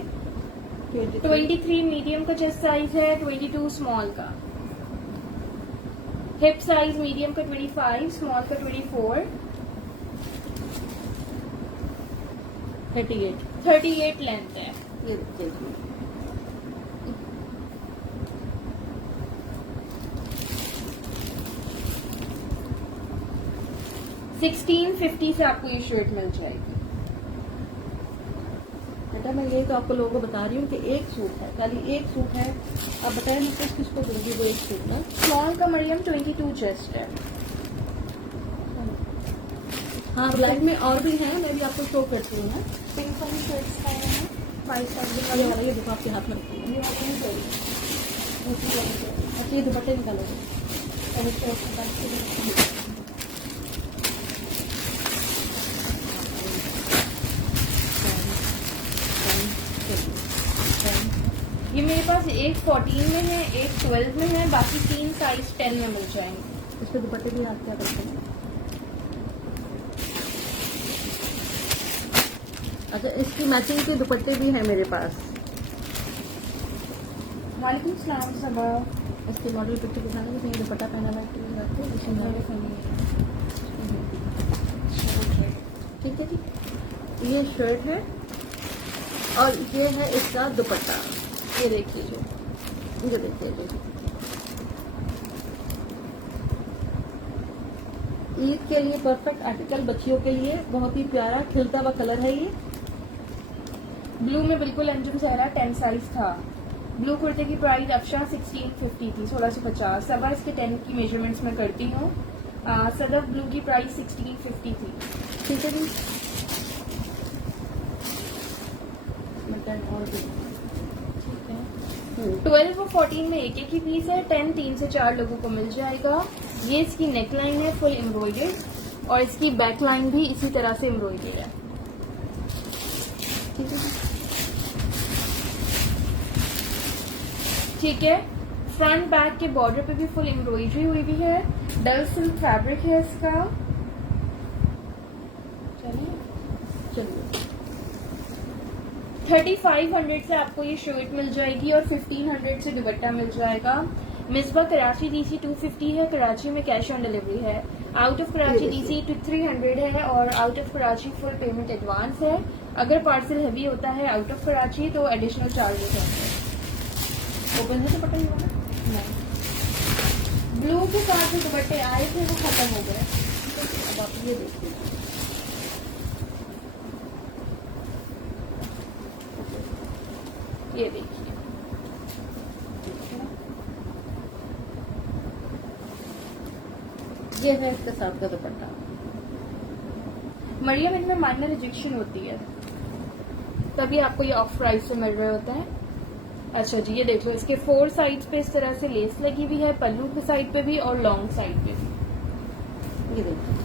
23 मीडियम का चेस्ट साइज है, 22 स्मॉल का। हिप साइज मीडियम का 25, स्मॉल का 24। 38 लेंथ है। ये देखिए जी, 1650 से आपको ये शर्ट मिल जाएगी। बेटा मैं ये तो आपको लोगों को बता रही हूँ कि एक सूट है, खाली एक सूट है। आप बताएं मैं किसको दूंगी वो एक सूट ना। स्मॉल का मरियम 22 चेस्ट है। हाँ, ब्लैक में और भी हैं, मैं भी आपको शो करती हूँ ना। पिंक वाली शर्ट्स है, वाइट ये वाला, ये देखो आपके हाथ में रखी है। अच्छा, ये दुपट्टे निकालोगे? और इसके बाद से ये मेरे पास एक 14 में है, एक 12 में है, बाकी 3 साइज 10 में मिल जाएंगे। इसके दुपट्टे भी हाथ क्या करते हैं? अच्छा, इसकी मैचिंग के दुपट्टे भी हैं मेरे पास। वालेकुम सलाम सबा। इसके मॉडल पिक्चर दिखाने के दुपट्टा पहना हुआ है, ठीक है जी। ये शर्ट है और ये है इसका दुपट्टा। ये देखिए जो, ये देखिए जी, ईद के लिए परफेक्ट आर्टिकल, बच्चियों के लिए बहुत ही प्यारा खिलता हुआ कलर है ये। ब्लू में बिल्कुल अंजुम सहरा 10 साइज था। ब्लू कुर्ते की प्राइस अफशा 1650 थी, 1650। सबा इसके 10 की मेजरमेंट्स में करती हूँ। सदफ ब्लू की प्राइस 1650 थी। ठीक है जी। और भी ठीक है। 12 और 14 में एक ही पीस है। 10 3 से 4 लोगों को मिल जाएगा। ये इसकी नेक लाइन है फुल एम्ब्रॉयडर्ड और इसकी बैक लाइन भी इसी तरह से एम्ब्रॉयडर्ड है। ठीक है। ठीक है। फ्रंट बैक के बॉर्डर पे भी फुल एम्ब्रॉयडरी हुई भी है। डल सिल्क फैब्रिक है इसका। चलिए 3500 से आपको ये शर्ट मिल जाएगी और 1500 से दुपट्टा मिल जाएगा। मिसबा कराची डीसी 250 है, कराची में कैश ऑन डिलीवरी है। आउट ऑफ कराची डीसी 300 है और out of Karachi full payment advance है। अगर पार्सल हैवी होता है आउट ऑफ कराची तो एडिशनल चार्जेस होंगे। ओपन है दुपट्टा ये वाला? नहीं, ब्लू के साथ जो दुपट्टे आए थे वो खत्म हो गए। अब आप ये देखिए, ये देखिए, ये है इसके साथ का दुपट्टा। मरियम इनमें माइनर रिजेक्शन होती है तभी आपको ये ऑफ प्राइस से मिल रहे होते हैं। अच्छा जी, ये देख लो, इसके 4 साइड्स पे इस तरह से लेस लगी हुई है, पल्लू की साइड पे भी और लॉन्ग साइड पे भी। ये देखिए,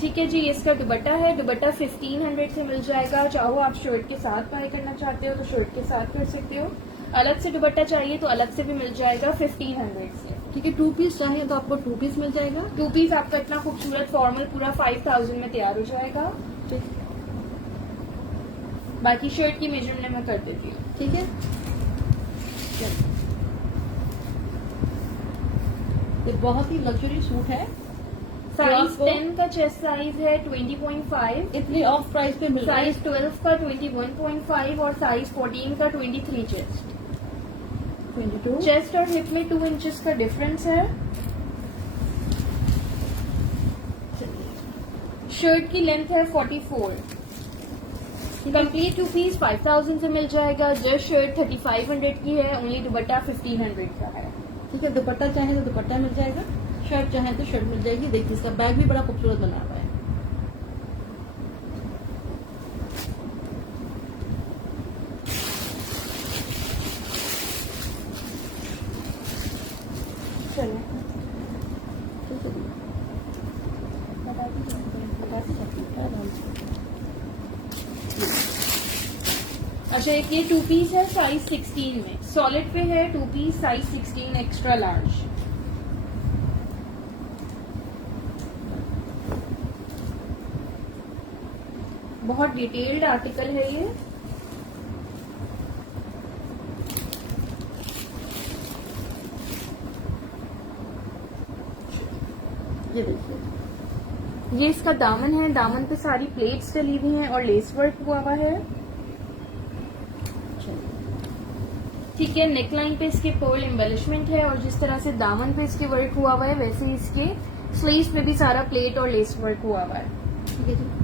ठीक है जी। इसका दुपट्टा है, दुपट्टा 1500 से मिल जाएगा। चाहो आप शर्ट के साथ बाय करना चाहते हो तो शर्ट के साथ कर सकते हो, अलग से दुपट्टा चाहिए तो अलग से भी मिल जाएगा 1500 से। ठीक है। 2 पीस चाहिए तो आपको 2 पीस मिल जाएगा। 2 पीस आपका इतना खूबसूरत फॉर्मल पूरा 5000 में तैयार हो जाएगा। ठीक, बाकी शर्ट की मेजरमेंट मैं कर देती हूँ। ठीक है। चलिए, ये बहुत ही लग्जरी सूट है। साइज आपको 10 का चेस्ट साइज है 20.5, इतनी ऑफ प्राइस पे मिल रहा है। साइज 12 का 21.5 और साइज 14 का 23 चेस्ट। 22। चेस्ट और हिप में 2 इंचेस का डिफरेंस है। शर्ट की लेंथ है 44। कंप्लीट 2 पीस 5000 से मिल जाएगा। जस्ट शर्ट 3500 की है, ओनली दुपट्टा 1500 का है। ठीक है। दुपट्टा चाहे तो दुपट्टा मिल जाएगा, शर्ट चाहे तो शर्ट मिल जाएगी। देखिए इसका बैग भी बड़ा खूबसूरत बना हुआ है। चलो ठीक है जी। बता दीजिए, क्या नाम है? अच्छा, एक ये 2 पीस है साइज 16 में, सॉलिड पे है। 2 पीस साइज 16 एक्स्ट्रा लार्ज। बहुत डिटेल्ड आर्टिकल है ये। ये देखिए, ये इसका दामन है, दामन पे सारी प्लेट्स डली हुई हैं और लेस वर्क हुआ हुआ है। ठीक है। नेक लाइन पे इसके पर्ल एम्बेलिशमेंट है और जिस तरह से दामन पे इसके वर्क हुआ हुआ है वैसे ही इसके स्लीव्स पे भी सारा प्लेट और लेस वर्क हुआ हुआ है। ठीक है जी।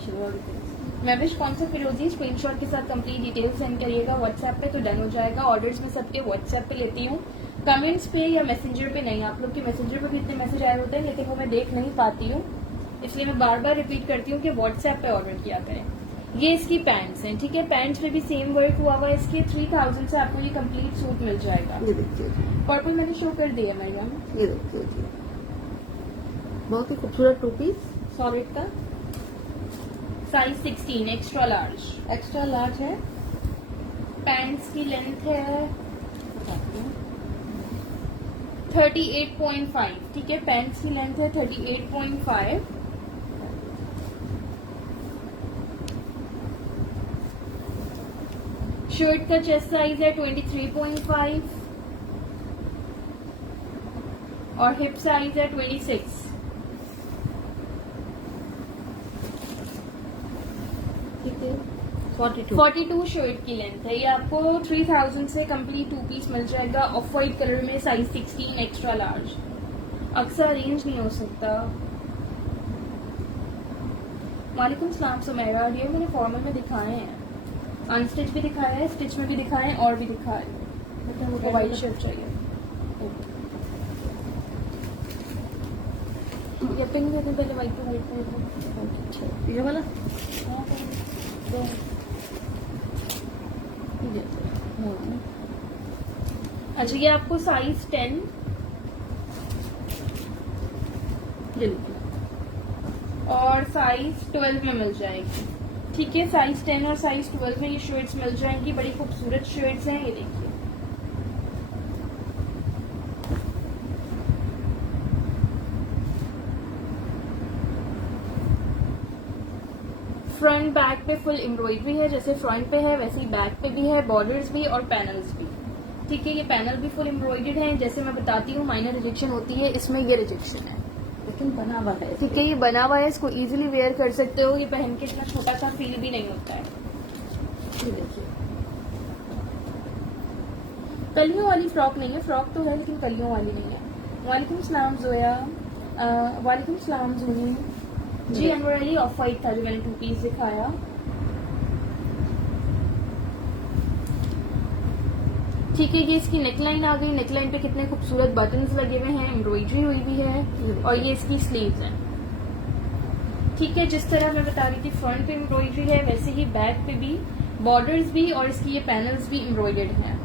शुरुआत मैविश कौन सा फिरोजी, स्क्रीनशॉट के साथ कंप्लीट डिटेल्स सेंड करिएगा व्हाट्सएप पे तो डन हो जाएगा। ऑर्डर्स में सबके व्हाट्सएप पे लेती हूँ, कमेंट्स पे या मैसेंजर पे नहीं। आप लोग के मैसेंजर पे भी इतने मैसेज आए होते हैं लेकिन वो मैं देख नहीं पाती हूँ, इसलिए मैं बार बार रिपीट करती हूँ कि व्हाट्सएप पे ऑर्डर किया करें। ये इसकी पैंट्स हैं, ठीक है। पैंट्स पे भी सेम वर्क हुआ हुआ है इसके। 3000 से आपको ये कंप्लीट सूट मिल जाएगा। ये देखिए जी, पर्पल मैंने शो कर दिया मैडम। ये देखिए जी, बहुत ही खूबसूरत 2 पीस सॉलिड का। Size 16 extra large. Extra large है। पैंट्स की लेंथ है 38.5, ठीक है। पैंट्स की लेंथ है 38.5। शर्ट का चेस्ट साइज है 23.5 और हिप साइज है 26। ठीक है, 42। 42 शर्ट की लेंथ है। ये आपको 3000 से कंप्लीट 2 पीस मिल जाएगा ऑफ वाइट कलर में, साइज 16 एक्स्ट्रा लार्ज। अक्सर अरेंज नहीं हो सकता। वालेकुम सलाम सुमेरा। ये मैंने फॉर्मल में दिखाए हैं, अनस्टिच भी दिखाया है, स्टिच में भी दिखाए हैं और भी दिखाया है। मतलब व्हाइट शर्ट चाहिए या पिंक देते पहले व्हाइट पे व्हाइट पे। अच्छा, ये वाला ये अच्छा, ये आपको साइज 10 ये लीजिए। और साइज 12 में मिल जाएगी, ठीक है। साइज 10 और साइज 12 में ये शर्ट्स मिल जाएंगी। बड़ी खूबसूरत शर्ट्स हैं, ये देखिए। फ्रंट बैक पे फुल एम्ब्रॉयडरी है, जैसे फ्रंट पे है वैसे ही बैक पे भी है, बॉर्डर्स भी और पैनल्स भी, ठीक है। ये पैनल भी फुल एम्ब्रॉयडर्ड है। जैसे मैं बताती हूँ माइनर रिजेक्शन होती है, इसमें ये रिजेक्शन है, लेकिन बना हुआ है। ठीक है। ये बना हुआ है, इसको इजीली वेयर कर सकते हो। ये पहन के इतना छोटा सा फील भी नहीं होता है। ये देखिए, कलियों वाली फ्रॉक नहीं है, फ्रॉक तो है लेकिन कलियों वाली नहीं है। वालेकुम सलाम जोया। वालेकुम सलाम जूनी जी। एम्ब्रॉयडरी ऑफ वाइट था जो मैंने 2 पीस दिखाया। ठीक है, ये इसकी नेकलाइन आ गई। नेकलाइन पे कितने खूबसूरत बटन्स लगे हुए हैं, एम्ब्रॉयडरी हुई हुई है और ये इसकी स्लीव्स हैं, ठीक है। जिस तरह मैं बता रही थी फ्रंट पे एम्ब्रॉयडरी है, वैसे ही बैक पे भी बॉर्डर्स भी और इसकी ये पैनल्स भी एम्ब्रॉयडर्ड हैं।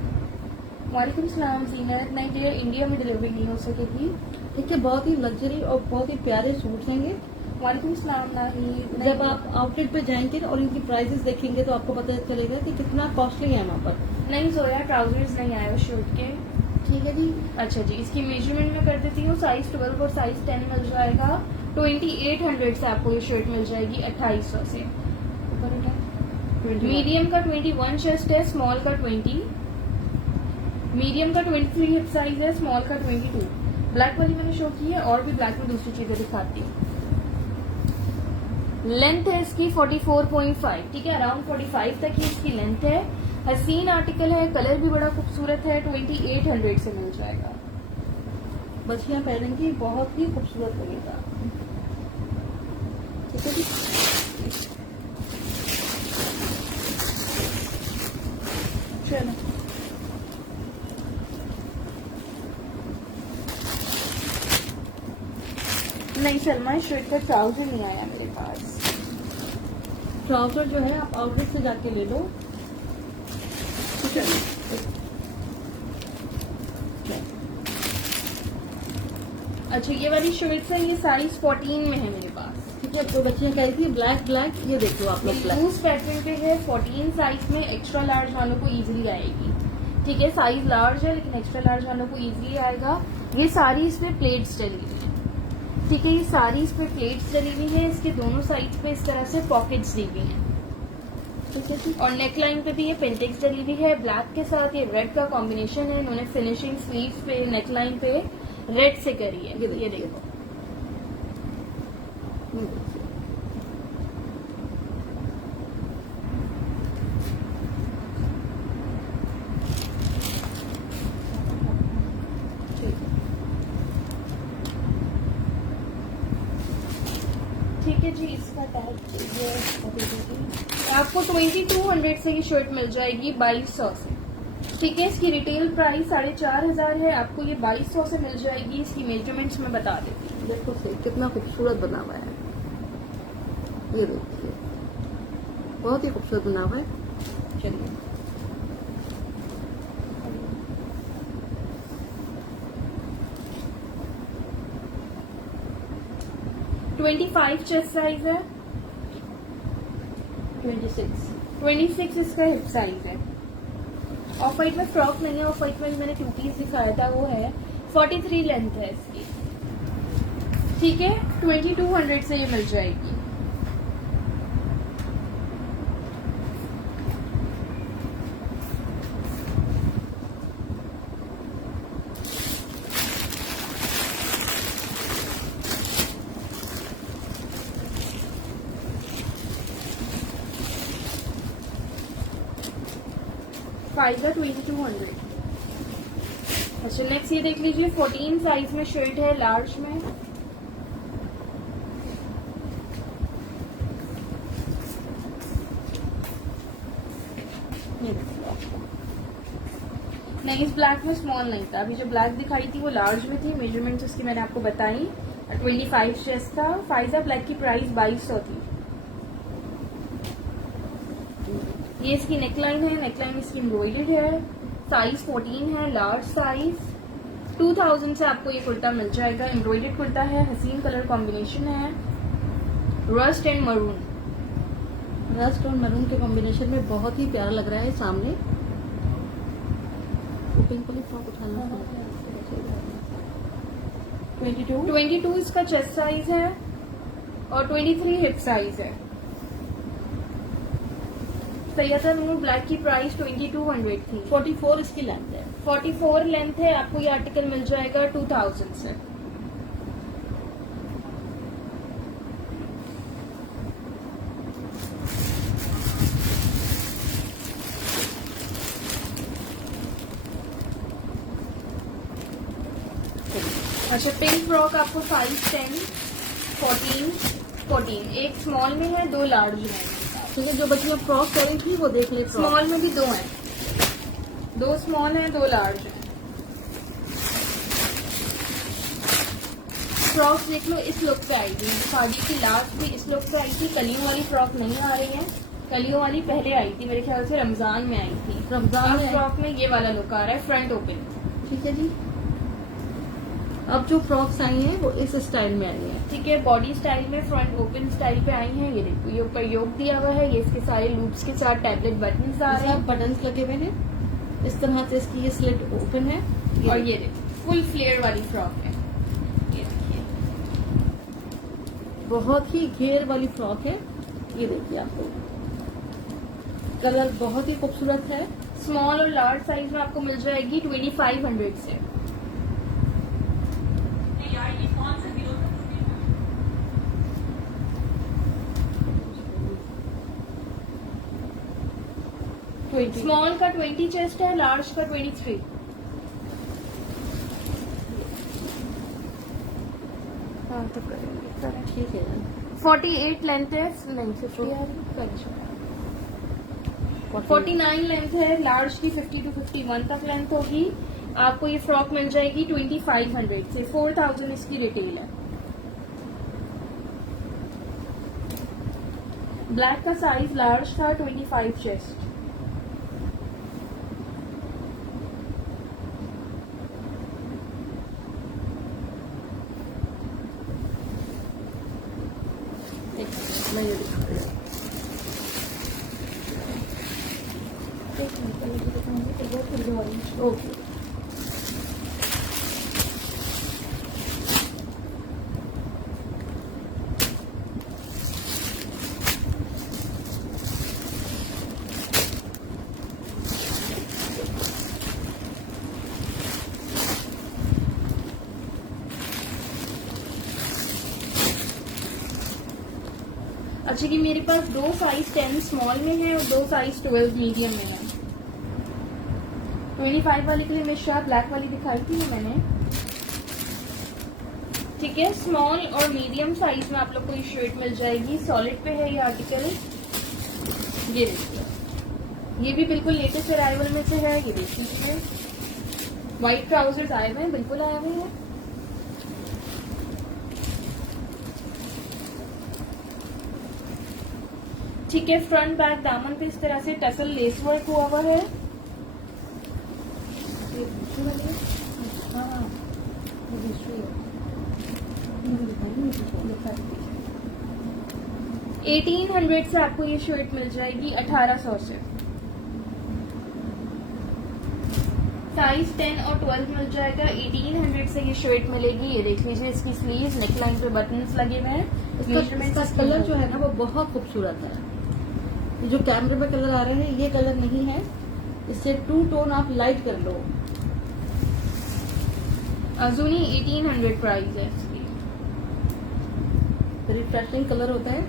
वालेकुम सलाम जीनत। नहीं डियर, इंडिया में डिलीवरी नहीं हो सकेगी, ठीक है। बहुत ही लग्जरी और बहुत ही प्यारे सूट हैं। वालेकुम सलाम। नहीं, जब आप आउटलेट पे जाएंगे और इनकी प्राइसेस देखेंगे तो आपको पता चलेगा कि कितना कॉस्टली है वहाँ पर। नहीं जोया, ट्राउजर्स नहीं आए उस शर्ट के, ठीक है जी। अच्छा जी। इसकी मेजरमेंट में कर देती हूँ। साइज 12 और साइज 10 मिल जाएगा। 2800 से आपको ये शर्ट मिल जाएगी 2800 से। मीडियम का 21 चेस्ट है, स्मॉल का 20, मीडियम का 23 हिप साइज है, स्मॉल का 22। ब्लैक वाली मैंने शो की है और भी ब्लैक में दूसरी चीजें दिखाती हूँ। लेंथ है इसकी 44.5, ठीक है। अराउंड 45 तक ही इसकी लेंथ है। हसीन आर्टिकल है, कलर भी बड़ा खूबसूरत है। 2800 से मिल जाएगा। बच्चियां पहनेंगी, बहुत ही खूबसूरत लगेगा, ठीक है जी। चलो, नहीं सलमा, शर्ट का ट्राउजर नहीं आया मेरे पास। ट्राउजर जो है आप आउटलेट से जाके ले लो, ठीक है। अच्छा, ये वाली शर्ट्स है, ये साइज 14 में है मेरे पास, ठीक है। तो बच्चियां कह रही थी ब्लैक ब्लैक, ये देखो आप लोग ब्लैक। लूज पैटर्न पे है। 14 साइज में एक्स्ट्रा लार्ज वालों को इजीली आएगी, ठीक है। साइज लार्ज है लेकिन एक्स्ट्रा लार्ज वालों को इजीली आएगा। ये सारी इसमें प्लेट्स डली हुई है, ठीक है। ये सारी इस पे प्लेट्स डली हुई है। इसके दोनों साइड पे इस तरह से पॉकेट्स दी हुई हैं, ठीक है जी। और नेकलाइन पे भी ये पेंटेक्स डली हुई है ब्लैक के साथ। ये रेड का कॉम्बिनेशन है, इन्होंने फिनिशिंग स्लीव्स पे नेकलाइन पे रेड से करी है, ये देखो। ठीक है जी। इसका टैग आपको 2200 से ये शर्ट मिल जाएगी 2200 से, ठीक है। इसकी रिटेल प्राइस 4500 है, आपको ये 2200 से मिल जाएगी। इसकी मेजरमेंट्स में बता देती हूँ। देखो सही कितना खूबसूरत बना हुआ है, ये देखिए। बहुत ही खूबसूरत बना हुआ है। चलिए 25 चेस्ट साइज है, 26 इसका हिप साइज है। ऑफ वाइट में फ्रॉक नहीं है, ऑफ वाइट में मैंने 2 पीस दिखाया था वो है। 43 लेंथ है इसकी, ठीक है। 2200 से ये मिल जाएगी। फाइव 2200। अच्छा नेक्स्ट ये देख लीजिए, 14 साइज में शर्ट है, लार्ज में। नहीं, इस ब्लैक में स्मॉल नहीं था, अभी जो ब्लैक दिखाई थी वो लार्ज में थी। मेजरमेंट उसकी मैंने आपको बताई। 25 चेस्ट था। फाइजा ब्लैक की प्राइस 2200 थी। ये इसकी नेकलाइन है, नेकलाइन इसकी एम्ब्रॉयडर्ड है। साइज 14 है, लार्ज साइज। 2000 से आपको ये कुर्ता मिल जाएगा। एम्ब्रॉयडर्ड कुर्ता है, हसीन कलर कॉम्बिनेशन है, रस्ट एंड मरून। रस्ट और मरून के कॉम्बिनेशन में बहुत ही प्यारा लग रहा है। सामने पिंक वाली फ्रॉक उठाना। 22 इसका चेस्ट साइज है और 23 हिप साइज है। सैयदा नूर ब्लैक की प्राइस 2200 थी। 44 इसकी लेंथ है। 44 लेंथ है। आपको ये आर्टिकल मिल जाएगा 2000 से। अच्छा पिंक फ्रॉक आपको 5, 10, 14 एक स्मॉल में है, 2 लार्ज में है। ठीक है, जो बच्चियां फ्रॉक कह रही थी वो देख ले। स्मॉल में भी 2 हैं, 2 स्मॉल हैं, 2 लार्ज हैं। फ्रॉक देख लो, इस लुक पे आई थी शादी की लास्ट भी, इस लुक पे आई थी। कलियों वाली फ्रॉक नहीं आ रही है, कलियों वाली पहले आई थी, मेरे ख्याल से रमजान में आई थी। रमजान में फ्रॉक में ये वाला लुक आ रहा है, फ्रंट ओपन। ठीक है जी। अब जो फ्रॉक्स आई हैं वो इस स्टाइल में आई हैं। ठीक है, बॉडी स्टाइल में फ्रंट ओपन स्टाइल पे आई हैं। ये देखो, ये ऊपर योग दिया हुआ है, ये इसके सारे लूप्स के साथ टैबलेट बटन्स आ रहे हैं, बटन्स लगे हुए हैं। इस तरह से इसकी ये स्लिट ओपन है। और ये देखो फुल फ्लेयर वाली फ्रॉक है। ये देखिए, बहुत ही घेर वाली फ्रॉक है। ये देखिए, आपको कलर बहुत ही खूबसूरत है। स्मॉल और लार्ज साइज में आपको मिल जाएगी 2500 से। स्मॉल का 20 चेस्ट है, लार्ज का 23। हाँ तो करेंगे, ठीक है। 48 लेंथ है, लेंथ 49 लेंथ है, लार्ज की 50 to 51 तक लेंथ होगी। आपको ये फ्रॉक मिल जाएगी 2500 से। 4000 इसकी रिटेल है। ब्लैक का साइज लार्ज था, 25 चेस्ट। मैं ये दिखा रही हूँ। ओके, अच्छा कि मेरे पास 2 साइज 10 स्मॉल में है और 2 साइज 12 मीडियम में है। 25 वाली के लिए हमेशा ब्लैक वाली दिखाई थी मैंने। ठीक है, स्मॉल और मीडियम साइज में आप लोग को ये शर्ट मिल जाएगी। सॉलिड पे है ये आर्टिकल। ये देखिए, ये भी बिल्कुल लेटेस्ट अराइवल में से है। ये देख लीजिए, व्हाइट ट्राउजर्स आए हुए हैं, बिल्कुल आए हुए हैं। ठीक है, फ्रंट बैक दामन पे इस तरह से टसल लेस वर्क हुआ हुआ है। ये दूसरी वाली है? हाँ, ये दूसरी है। मुझे दिखाई नहीं दिखा रही। 1800 से आपको ये शर्ट मिल जाएगी 1800 से। साइज 10 और 12 मिल जाएगा। 1800 से ये शर्ट मिलेगी। ये देख लीजिए, इसकी स्लीव्स नेकलाइन पे बटन्स लगे हुए हैं। इसका कलर जो है ना वो बहुत खूबसूरत है। ये जो कैमरे पे कलर आ रहे हैं ये कलर नहीं है, इससे 2 टोन आप लाइट कर लो। अजूनी 1800 प्राइस है इसकी। रिफ्रेशिंग कलर होता है।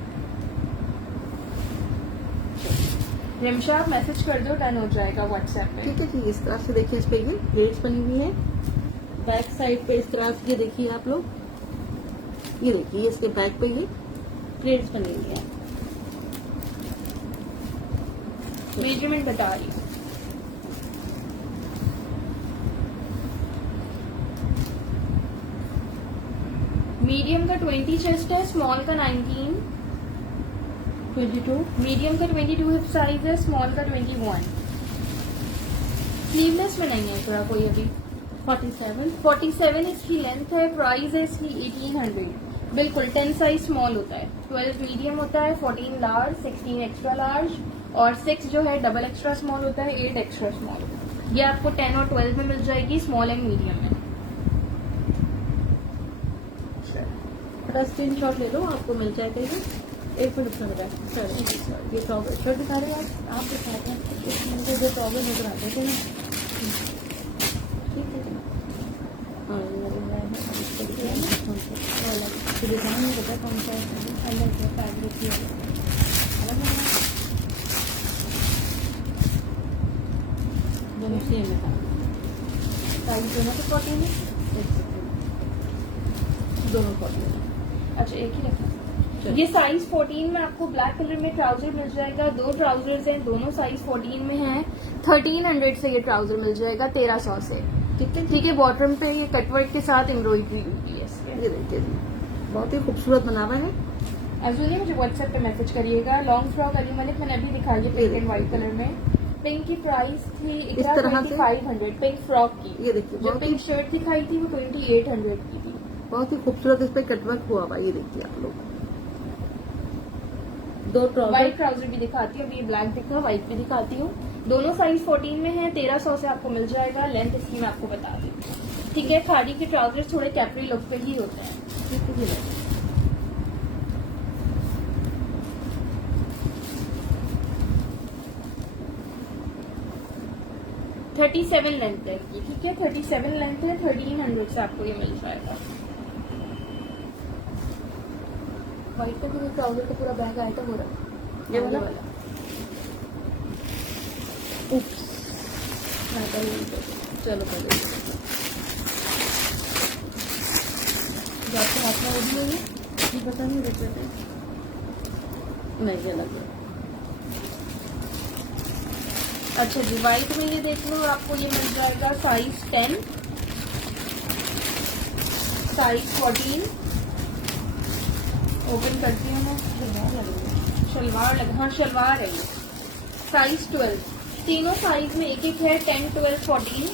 रिमशा आप मैसेज कर दो, डन हो जाएगा व्हाट्सएप पे। ठीक है जी, इस तरह से देखिए, इस पे ये प्लेट्स बनी हुई है। बैक साइड पे इस तरह से ये देखिए आप लोग, ये देखिए इसके बैक पे ये प्लेट्स बनी हुई है। मेजरमेंट बता रही हूँ। मीडियम का 20 चेस्ट है, स्मॉल का 19, 22, मीडियम का 22 हिप साइज है, स्मॉल का 21। स्लीवलेस में नहीं है थोड़ा कोई अभी। 47 इसकी लेंथ है। प्राइस है इसकी 1800। बिल्कुल 10 साइज स्मॉल होता है, 12 मीडियम होता है, 14 लार्ज, 16 एक्स्ट्रा लार्ज और 6 जो है डबल एक्स्ट्रा स्मॉल होता है, 8 एक्स्ट्रा स्मॉल। ये आपको 10 और 12 में मिल जाएगी, स्मॉल एंड मीडियम में। स्क्रीनशॉट ले लो, आपको मिल जाएगा ये। एक मिनट में बताएं सर, ये टॉवल शर्ट दिखा रहे हैं आप दिखाते हैं, मुझे जो टॉवल नजर आते थे ना। ठीक है जी। हाँ, ये वाला है, इसको दिखाया ना, कौन सा वाला डिजाइन नहीं पता कौन सा है, अलग है फैब्रिक की अलग है, दोनों सेम है। साइज दोनों के 14 है, दोनों 14 है। अच्छा, एक ही रखा। ये साइज 14 में आपको ब्लैक कलर में ट्राउजर मिल जाएगा। 2 ट्राउजर्स हैं, दोनों साइज 14 में हैं। 1300 से ये ट्राउजर मिल जाएगा 1300 से। ठीक है, बॉटम पे ये कटवर्क के साथ एम्ब्रॉयडरी होती है इसमें। ये देखिए जी, बहुत ही खूबसूरत बना हुआ है। अजूनी मुझे व्हाट्सएप पे मैसेज करिएगा। लॉन्ग फ्रॉक अली मलिक मैंने अभी दिखाई है, पिंक एंड व्हाइट कलर में। पिंक की प्राइस थी इस तरह से 2500 पिंक फ्रॉक की। ये देखिए, जो बहुत पिंक ही शर्ट दिखाई थी वो 2800 की थी। बहुत ही खूबसूरत इस पे कटवर्क हुआ हुआ, ये देखिए आप लोग। 2 ट्राउजर, व्हाइट ट्राउजर भी दिखाती हूँ, अभी ये ब्लैक दिखा, व्हाइट भी दिखाती हूँ। दोनों साइज 14 में है, 1300 से आपको मिल जाएगा। लेंथ इसकी मैं आपको बता दी। ठीक है, खाड़ी के ट्राउजर थोड़े कैपरी लुक पे ही होते हैं। ठीक है जी। 37 लेंथ है इनकी। ठीक है, 37 लेंथ है, 1300 से आपको ये मिल जाएगा। व्हाइट का भी ट्राउजर का पूरा बैग आया था पूरा, ये वाला? उप्स, चलो पहले जो आपके हाथ में वो भी होगी। ये पता नहीं देख लेते नहीं, ये अलग है। अच्छा जी, व्हाइट में ये देख लो, आपको ये मिल जाएगा साइज 10, साइज 14। ओपन करती हूँ मैं। शलवार लग, हाँ शलवार है ये। साइज 12, तीनों साइज में एक एक है, 10, 12, 14।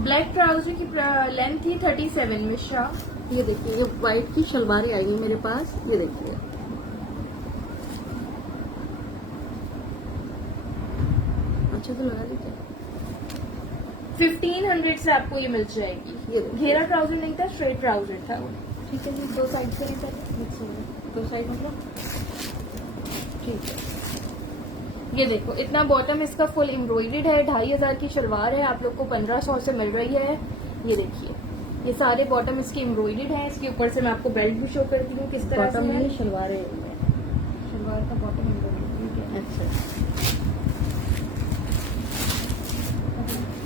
ब्लैक ट्राउजर की लेंथ थी 37 मिश्रा। ये देखिए, ये व्हाइट की शलवारें आएंगी मेरे पास, ये देखिए। अच्छा तो लगा लीजिए। 1500 से आपको ये मिल जाएगी। ये देखिए। घेरा ट्राउजर नहीं था, स्ट्रेट ट्राउजर था वो। ठीक है जी, 2 साइड से नहीं, मिक्स हो गया 2 साइड मतलब। ठीक है, ये देखो, इतना बॉटम इसका फुल एम्ब्रॉयडर्ड है। 2500 की शलवार है, आप लोग को 1500 से मिल रही है। ये देखिए, ये सारे बॉटम इसके एम्ब्रॉयडर्ड हैं। इसके ऊपर से मैं आपको बेल्ट भी शो करती हूँ किस तरह से बॉटम है। में शलवारें हैं। शलवार का बॉटम एम्ब्रॉयडर्ड है। अच्छा,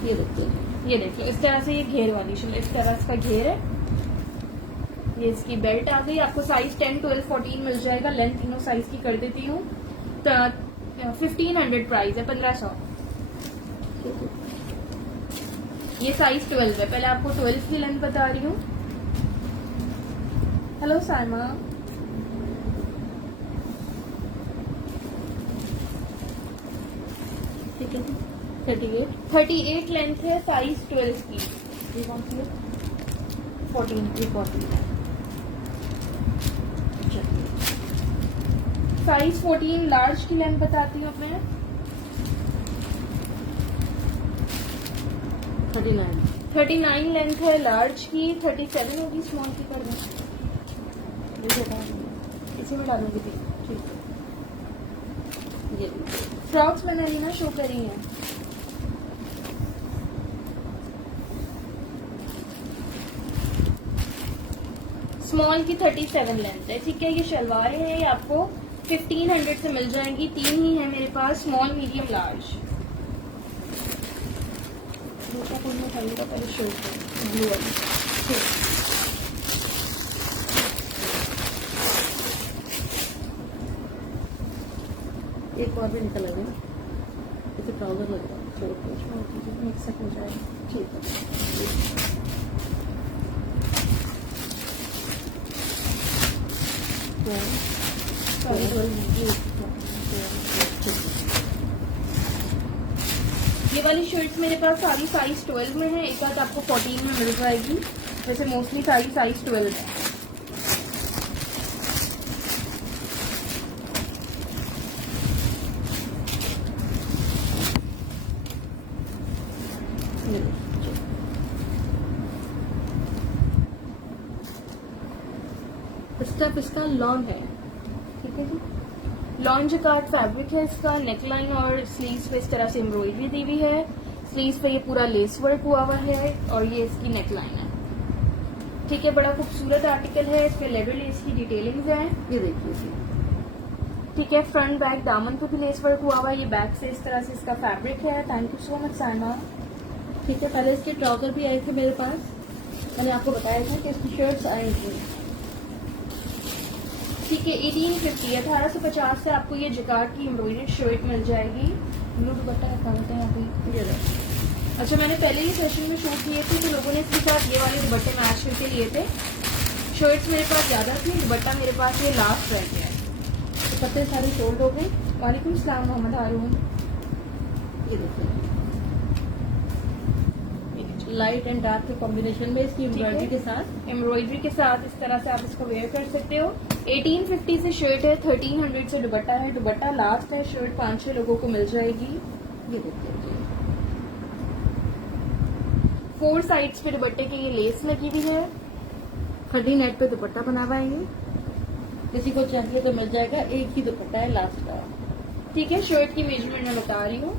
ये देखिए, ये देखिए, इस तरह से ये घेर वाली इस तरह इसका घेर है। ये इसकी बेल्ट आ गई। आपको साइज 10, 12, 14 मिल जाएगा। लेंथ तीनों साइज की कर देती हूँ। 1500 प्राइस है, 1500। ये साइज 12 है। पहले आपको 12 की लेंथ बता रही हूँ। हेलो साइमा। ठीक है जी। 38 38 लेंथ है, साइज 12 की। 14 साइज 14 लार्ज की लेंथ बताती हूँ मैं। 39 लेंथ है लार्ज की। 37 होगी स्मॉल की, कर दें इसी में डालूंगी थी। ठीक है ये फ्रॉक्स मैंने अलीना शो करी हैं। स्मॉल की 37 लेंथ है। ठीक है, ये शलवारें हैं, ये आपको 1500 से मिल जाएंगी। 3 ही है मेरे पास, स्मॉल मीडियम लार्ज। दूसरा कोई मैं खरीदा पहले शो कर ब्लू वाली। ठीक, एक और भी निकल आएगा ना, इसे ट्राउजर लग रहा है मिक्स हो जाएगा। ठीक है। ये वाली शर्ट्स मेरे पास सारी साइज 12 में है। एक बात आपको 14 में मिल जाएगी, वैसे मोस्टली सारी साइज 12 है। स्टेप इसका लॉन्ग है। ठीक है जी। लॉन्ज कार्ड फैब्रिक है इसका। नेकलाइन और स्लीव्स पे इस तरह से एम्ब्रॉयडरी दी हुई है। स्लीव्स पे ये पूरा लेस वर्क हुआ हुआ है और ये इसकी नेकलाइन है। ठीक है, बड़ा खूबसूरत आर्टिकल है। इस पे लेडर लेस की डिटेलिंग्स है। ये देखिए, ठीक है, फ्रंट बैक दामन पे भी लेस वर्क हुआ हुआ है। ये बैक से इस तरह से इसका फैब्रिक है। Thank you so much Saima. ठीक है। पहले इसके ट्राउजर भी आए थे मेरे पास, मैंने आपको बताया था कि इसकी शर्ट्स आएंगी। ठीक है, 1850 1850 से आपको ये जकार्ड की एम्ब्रॉयडर्ड शर्ट मिल जाएगी। ब्लू दुपट्टा रखा होता है यहाँ पे। ये देखो। अच्छा, मैंने पहले ही सेशन में शूट किए थे तो लोगों ने इसके साथ ये वाले दुपट्टे मैच करके लिए थे। शर्ट्स मेरे पास ज्यादा थी, दुपट्टा मेरे पास ये लास्ट रह गया है। दुपट्टे सारे सोल्ड हो गए। वालेकुम सलाम मोहम्मद हारून। ये देखिए, लाइट एंड डार्क के कॉम्बिनेशन में इसकी एम्ब्रॉयडरी के साथ इस तरह से आप इसको वेयर कर सकते हो। 1850 से शर्ट है, 1300 से दुपट्टा है। दुपट्टा लास्ट है, शर्ट 5-6 लोगों को मिल जाएगी। ये देखिए, 4 साइड्स पे दुपट्टे के ये लेस लगी हुई है। 39 पे दुपट्टा बना हुआ है। ये किसी को चाहिए तो मिल जाएगा। एक ही दुपट्टा है लास्ट का। ठीक है, शर्ट की मेजरमेंट मैं बता रही हूँ।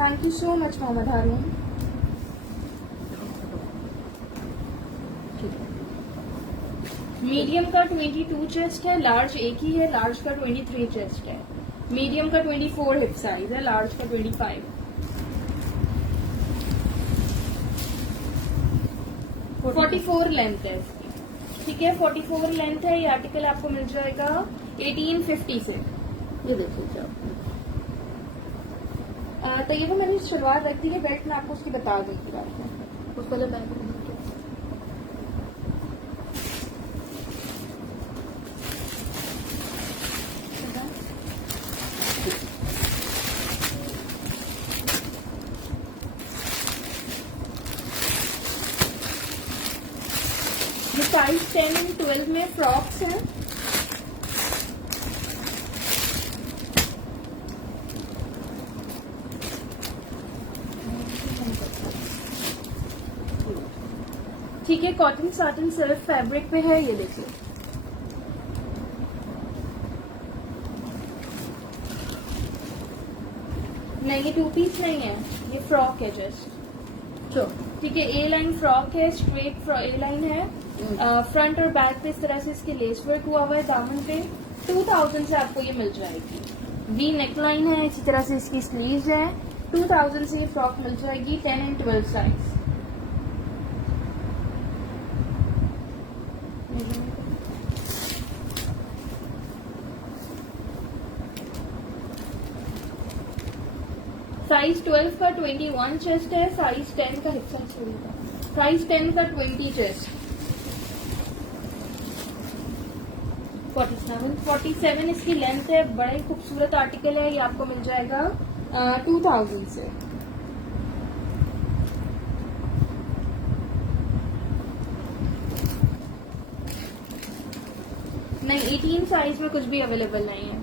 Thank you so much Mohammad Haroon. Medium का 22 चेस्ट है, लार्ज एक ही है। लार्ज का 23 चेस्ट है। मीडियम का 24 हिप साइज है, लार्ज का 25। 44 लेंथ है इसकी। ठीक है, 44 लेंथ है। ये आर्टिकल आपको मिल जाएगा 1850 से। ये देखिए, तो ये वो मैंने शलवार रख दी है, बेल्ट में आपको उसकी बता दूंगी रात में। उस पहले बैग ये साइज 10 एंड 12 में फ्रॉक्स हैं। ठीक है, कॉटन साटन सिल्क फैब्रिक पे है। ये देखिए, नहीं ये 2 पीस नहीं है, ये फ्रॉक है जस्ट। ठीक है, ए लाइन फ्रॉक है, स्ट्रेट ए लाइन है। फ्रंट और बैक पे इस तरह से इसके लेस वर्क हुआ हुआ है दामन पे। 2000 से आपको ये मिल जाएगी। वी नेक लाइन है, इसी तरह से इसकी स्लीव्स है। 2000 से ये फ्रॉक मिल जाएगी 10 एंड 12 साइज। साइज 12 का 21 चेस्ट है। साइज 10 का साइज 10 का 20 चेस्ट। 47 इसकी लेंथ है, बड़ा ही खूबसूरत आर्टिकल है। ये आपको मिल जाएगा 2000 से। नहीं, 18 साइज में कुछ भी अवेलेबल नहीं है।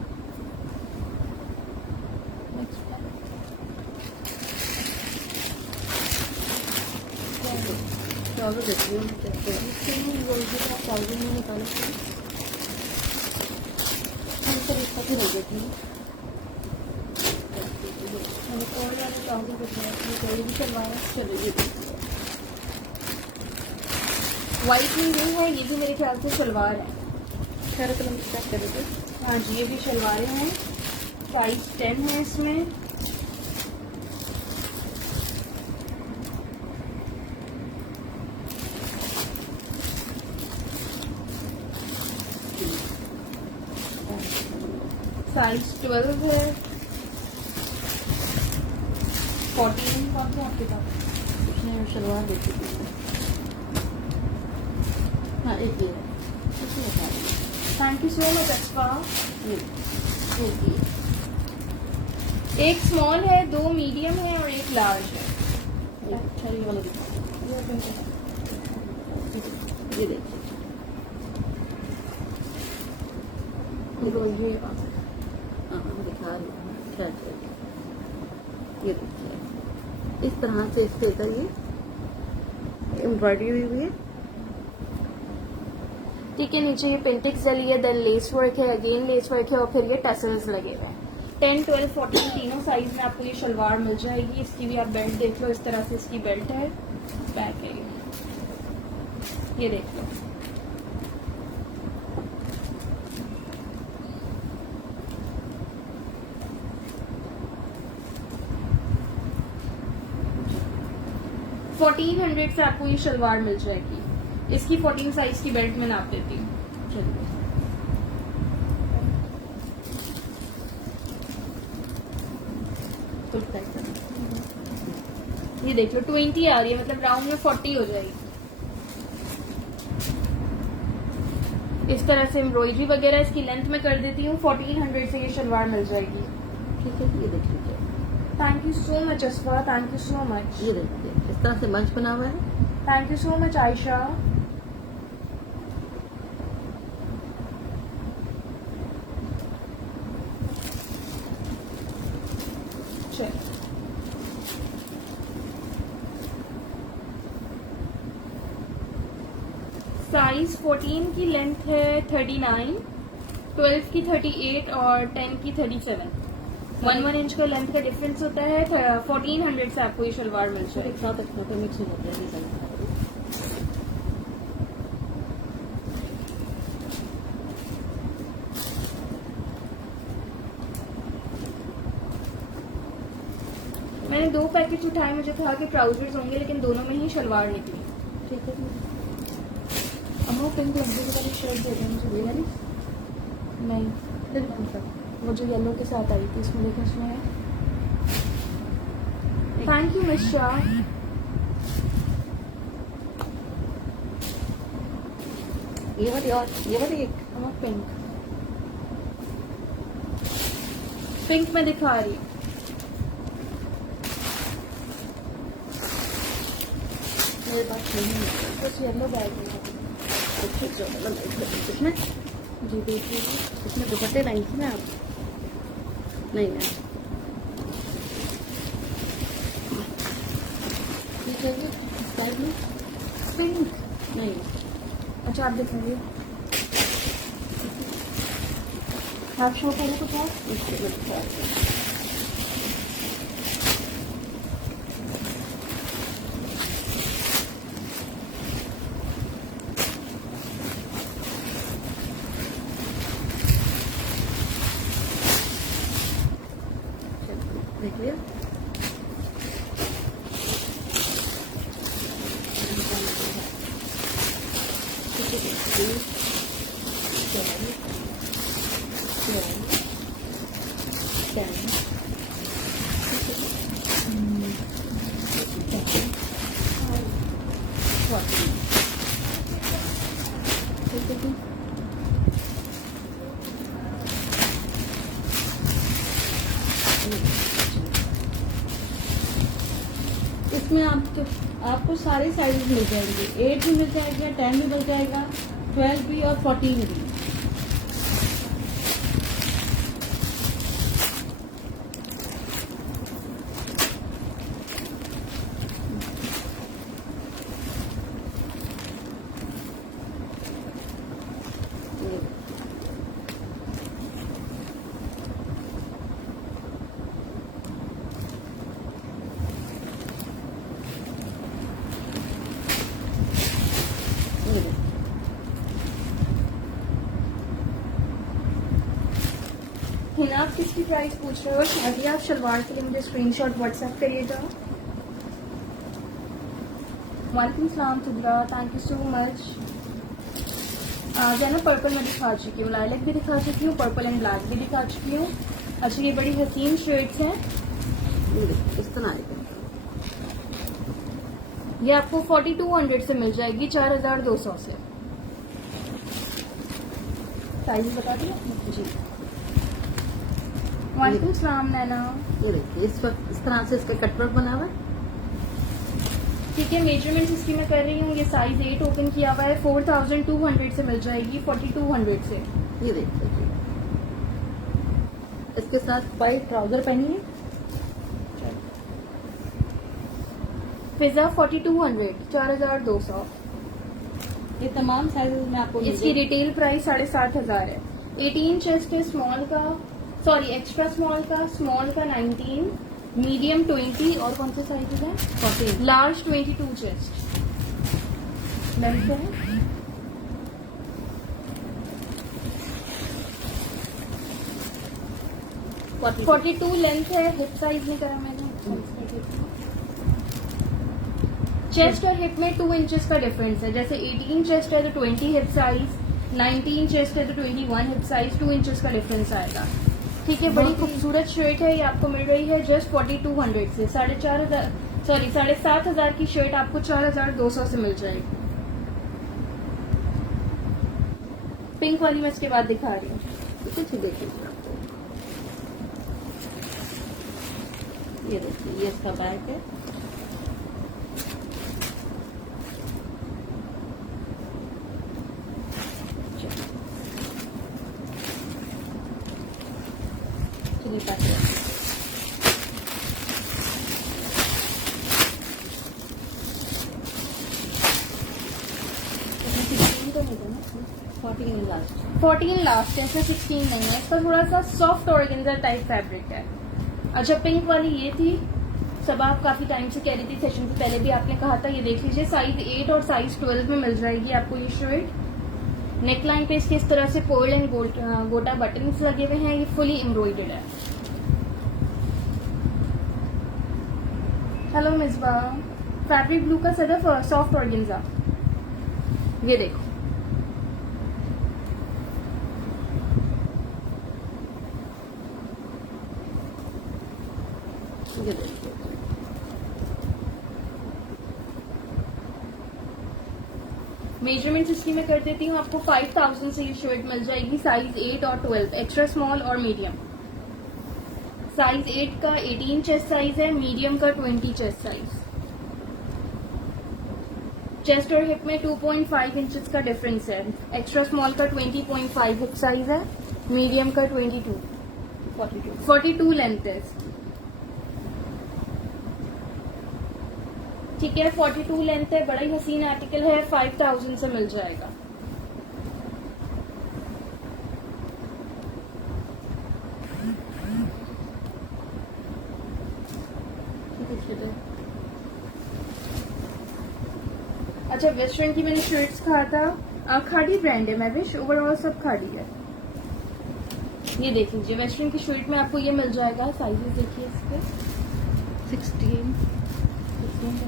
चलो देखिए ट्राउजर में निकालो इसका भी लग गई मैंने और वाले ट्राउजर बताया कोई भी सलवार चलेगी। व्हाइट में नहीं है, ये भी मेरे ख्याल से सलवार है। सारा कलर स्टार्ट कर देते। हाँ जी, ये भी शलवारें हैं। साइज 10 है इसमें। साइज 12 है। 14 कौन सा आपके पास? इसमें सलवार देखी थी। हाँ एक ये इसमें बता दें। Thank you so much Akfa. ये एक स्मॉल है, 2 मीडियम है और एक लार्ज है। अच्छा ये वाला दिखा ये देखिए हाँ दिखा रही हूँ। अच्छा ये देखिए इस तरह से इसके ऊपर ये एम्ब्रॉयडरी हुई हुई है। ठीक है, नीचे ये पेंटिक्स डली है, देन लेस वर्क है, अगेन लेस वर्क है और फिर ये टसल्स लगे हुए हैं। 10, 12, 14 तीनों साइज में आपको ये शलवार मिल जाएगी। इसकी भी आप बेल्ट देख लो, इस तरह से इसकी बेल्ट है, बैक है ये देख लो। $1400 से आपको ये शलवार मिल जाएगी। इसकी 14 साइज की बेल्ट में नाप देती हूँ। चलिए फुल पैक करना। ये देख लो 20 आ रही है, मतलब राउंड में 40 हो जाएगी। इस तरह से एम्ब्रॉयडरी वगैरह इसकी लेंथ में कर देती हूँ। 1400 से ये शलवार मिल जाएगी। ठीक है ये देख लीजिए। Thank you so much Asfa, thank you so much. ये देखिए इस तरह से मंच बना हुआ है। Thank you so much Ayesha. Size 14 की लेंथ है 39, 12 की 38 और 10 की 37। 1 इंच का लेंथ का डिफरेंस होता है। 1400 से आपको ये शलवार मिल एक जाएगी। साथ रखना तो मिक्स हो जाता है डिजाइन। मैंने 2 पैकेट उठाए, मुझे था कि ट्राउजर्स होंगे लेकिन दोनों में ही शलवार निकली। ठीक है अम्मा पिंक लंबी वाली शर्ट दे दें मुझे। ये वाली नहीं, फिर कौन सा वो जो येलो के साथ आई थी, इसमें देखो इसमें है। Thank you miss Shah. ये वाली और ये वाली एक अम्मा पिंक पिंक में दिखा रही हूँ। मेरे पास नहीं है। बस येलो बैग है। इसमें जी देखिए, इसमें दुपट्टे लाई थी ना आप नहीं है। ये चाहिए स्काई ब्लू पिंक। नहीं अच्छा आप दिखाइए, आप शो करें कुछ और। इसके लिए दिखा रही हूँ। देख लिया इसमें आपको सारे साइजेस मिल जाएंगे। 8 भी मिल जाएगा, 10 भी मिल जाएगा, 12 भी और 14 भी। हिना, आप किसकी प्राइस पूछ रहे हो? अभी आप शलवार के लिए मुझे स्क्रीनशॉट व्हाट्सएप करिएगा। वालेकुम सलाम Nubra, thank you so much. आज है ना पर्पल में दिखा चुकी हूँ, लाइलैक भी दिखा चुकी हूँ, पर्पल एंड ब्लैक भी दिखा चुकी हूँ। अच्छा, ये बड़ी हसीन शेड्स हैं। इस तरह आएगा। ये आपको 4200 से मिल जाएगी, 4200 से। साइज बता दिया जी। वालेकुम सलाम नैना। ये देखिए, इस तरह से इसका कटवर्क बना हुआ है। ठीक है, मेजरमेंट इसकी मैं कर रही हूँ। ये साइज 8 ओपन किया हुआ है, 4200 से मिल जाएगी 4200 से। ये देखिए, इसके साथ वाइट ट्राउजर पहनी है। फिजा 4200, 4200। ये तमाम साइजेस में आपको इसकी रिटेल प्राइस 7500 है। 18 चेस्ट है स्मॉल का, सॉरी एक्स्ट्रा स्मॉल का 19, मीडियम 20 और कौन से साइजेस हैं? 14। लार्ज 22 चेस्ट लेंथ है। फोर्टी 42 लेंथ है। हिप साइज नहीं करा मैंने। चेस्ट और हिप में 2 इंचेस का डिफरेंस है। जैसे 18 चेस्ट है तो 20 हिप साइज, 19 चेस्ट है तो 21 हिप साइज, 2 इंचेस का डिफरेंस आएगा। ठीक है, बड़ी खूबसूरत शर्ट है। ये आपको मिल रही है जस्ट 4200 से। 7,500 की शर्ट आपको 4200 से मिल जाएगी। पिंक वाली मैं इसके बाद दिखा रही हूँ। कुछ देखिए आपको, ये देखिए, ये इसका बैग है। चलिए पैक करते हैं। तो नहीं था ना, 14 लास्ट। 14 लास्ट है, इसमें 16 नहीं है। इसका थोड़ा सा सॉफ्ट ऑर्गेन्जा टाइप फैब्रिक है। अच्छा, पिंक वाली ये थी। सब आप काफी टाइम से कह रही थी, सेशन से पहले भी आपने कहा था। ये देख लीजिए, साइज 8 और साइज 12 में मिल जाएगी आपको ये शर्ट। नेकलाइन पे इसके इस तरह से पर्ल एंड गोटा बटन्स लगे हुए हैं। ये फुली एम्ब्रॉयडर्ड है। हेलो मिसबा, फैब्रिक ब्लू का सदफ सॉफ्ट ऑर्गेन्जा। ये देखो, ये देखिए, मेजरमेंट्स इसकी मैं कर देती हूँ आपको। 5000 से ये शर्ट मिल जाएगी। साइज 8 और 12, एक्स्ट्रा स्मॉल और मीडियम। साइज 8 का 18 चेस्ट साइज है, मीडियम का 20 चेस्ट साइज। चेस्ट और हिप में 2.5 इंचेस का डिफरेंस है। एक्स्ट्रा स्मॉल का 20.5 हिप साइज है, मीडियम का 22, 42 लेंथ है। ठीक है, 42 लेंथ है। बड़ा ही हसीन आर्टिकल है, 5000 से मिल जाएगा। अच्छा, वेस्टर्न की मैंने शर्ट्स कहा था। खादी ब्रांड है मैविश, ओवरऑल सब खादी है। ये देख लीजिए, वेस्टर्न की शर्ट में आपको ये मिल जाएगा। साइजेस देखिए इसके। 16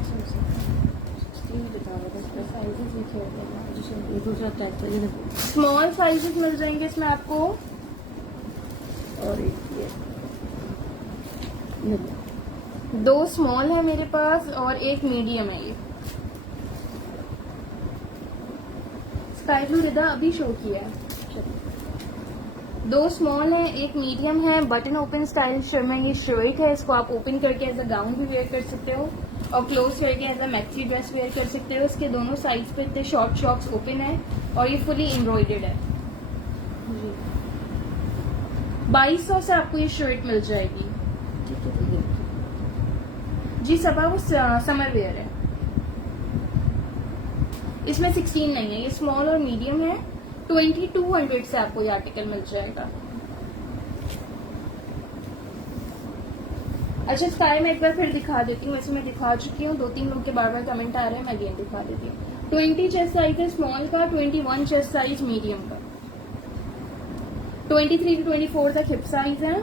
बता रहा था, साइजेस देखिए। ये दूसरा टाइप का, ये देखो। स्मॉल साइजेस मिल जाएंगे इसमें आपको। और ये 2 स्मॉल है मेरे पास और एक मीडियम है। ये स्काई ब्लू रिदा अभी शो किया है। 2 स्मॉल है, एक मीडियम है। बटन ओपन स्टाइल में ये शर्ट है। इसको आप ओपन करके एज अ गाउन भी वेयर कर सकते हो। और क्लोज करके as a maxi dress wear कर सकते हो। इसके दोनों साइड्स पे इतने शॉर्ट शॉक्स ओपन है और ये फुली एम्ब्रॉयडर्ड है। जी 2200 से आपको ये शर्ट मिल जाएगी। ठीक है ठीक है। जी सबा वो समर वेयर है। इसमें 16 नहीं है, ये स्मॉल और मीडियम है। 2200 से आपको ये आर्टिकल मिल जाएगा। अच्छा स्काई में एक बार फिर दिखा देती हूँ, वैसे मैं दिखा चुकी हूँ, 2-3 लोग के बार बार कमेंट आ रहे हैं, मैं अगेन दिखा देती हूँ। 20 चेस्ट साइज है स्मॉल का, 21 चेस्ट साइज मीडियम का, 23 to 24 तक हिप साइज है,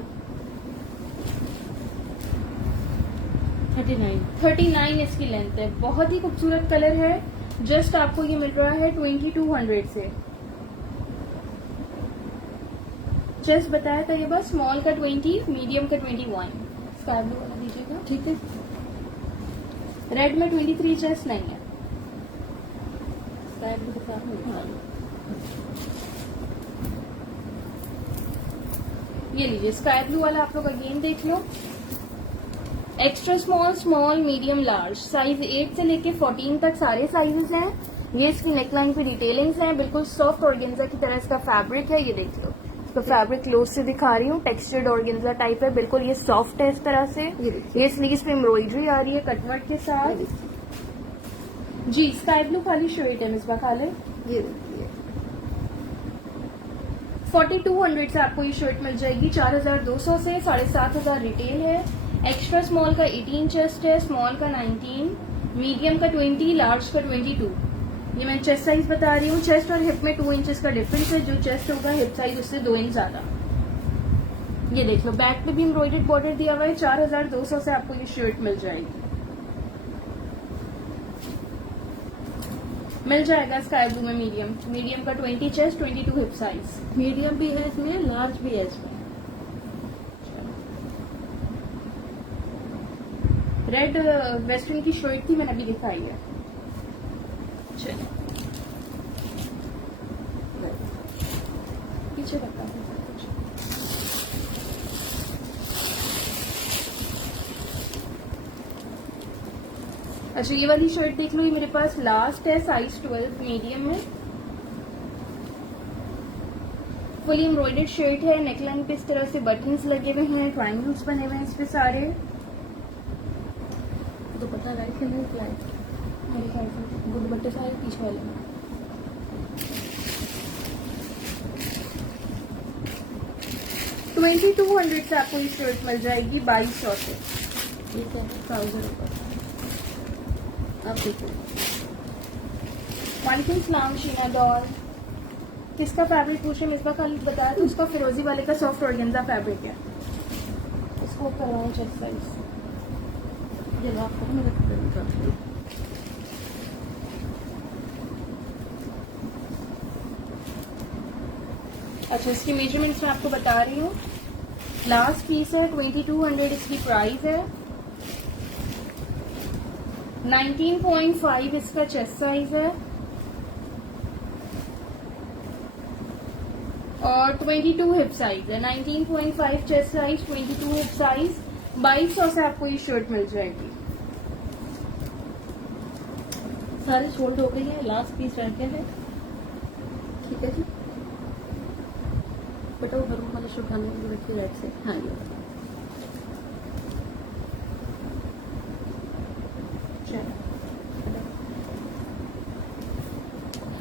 39 इसकी लेंथ है। बहुत ही खूबसूरत कलर है। जस्ट आपको ये मिल रहा है 2200 से। चेस्ट बताया था ये बस, स्मॉल का 20, मीडियम का 21। स्काई ब्लू वाला दीजिएगा। ठीक है। रेड में 23 चेस्ट नहीं है। स्काई ब्लू के साथ में दिखा दो। ये लीजिए स्काई ब्लू वाला आप लोग अगेन देख लो। Extra small, small, medium, large, size 8 से लेके 14 तक सारे साइजेस हैं। ये इसकी नेकलाइन पे डिटेलिंग्स हैं। बिल्कुल सॉफ्ट ऑर्गेन्जा की तरह इसका फैब्रिक है। ये देख लो, इसका फैब्रिक क्लोज से दिखा रही हूँ। टेक्सचर्ड ऑर्गेन्जा टाइप है, बिल्कुल ये सॉफ्ट है इस तरह से। ये स्लीव्स पे एम्ब्रॉयडरी आ रही है कटवर्क के साथ। जी स्काई ब्लू खाली शर्ट है मिसबा खाले। ये देखिए 4200 से आपको ये शर्ट मिल जाएगी। 4200 से 7500 रिटेल है। एक्स्ट्रा स्मॉल का 18 चेस्ट है, स्मॉल का 19, मीडियम का 20, लार्ज का 22। ये मैं चेस्ट साइज बता रही हूँ। चेस्ट और हिप में 2 इंचेस का डिफरेंस है। जो चेस्ट होगा हिप साइज उससे 2 इंच ज्यादा। ये देख लो बैक पे भी एम्ब्रॉयडर्ड बॉर्डर दिया हुआ है। 4200 से आपको ये शर्ट मिल जाएगी। मिल जाएगा स्काई ब्लू में मीडियम का 20 चेस्ट, 22 हिप साइज। मीडियम भी है इसमें, लार्ज भी है इसमें। रेड वेस्टर्न की शर्ट थी, मैंने अभी दिखाई है। चलिए पीछे रखा है कुछ। अच्छा ये वाली शर्ट देख लो, ये मेरे पास लास्ट है, साइज 12 मीडियम है। फुली एम्ब्रॉयडर्ड शर्ट है। नेकलाइन पे इस तरह से बटन्स लगे हुए हैं, ट्रायंगल्स बने हुए हैं इस पे सारे। दुपट्टा लाइट है नहीं लाइट, मेरे ख्याल से दुपट्टे सारे पीछे वाले हैं। $2200 से आपको ये शर्ट मिल जाएगी। 2200 से। ये क्या है, ट्राउजर ऊपर। आप देखो वालेकुम सलाम शीना डॉल। किसका फैब्रिक पूछ रहे, मिसबा खालिद बताया तो उसका फिरोजी वाले का सॉफ्ट ऑर्गेन्जा फैब्रिक है। इसको करवाऊँ चेस्ट साइज। ये लो आपको मैं दिखाती हूँ। अच्छा इसकी मेजरमेंट्स मैं आपको बता रही हूँ। लास्ट पीस है, 2200 इसकी प्राइस है। 19.5 इसका चेस्ट साइज है और 22 हिप साइज है। 19.5 चेस्ट साइज, 22 हिप साइज। 2200 से आपको ये शर्ट मिल जाएगी। सारे सोल्ड हो गई है, लास्ट पीस रह गया है। ठीक है जी, बेटा वो भरूम वाले शर्ट खाने में रखिए राइट से। हाँ ये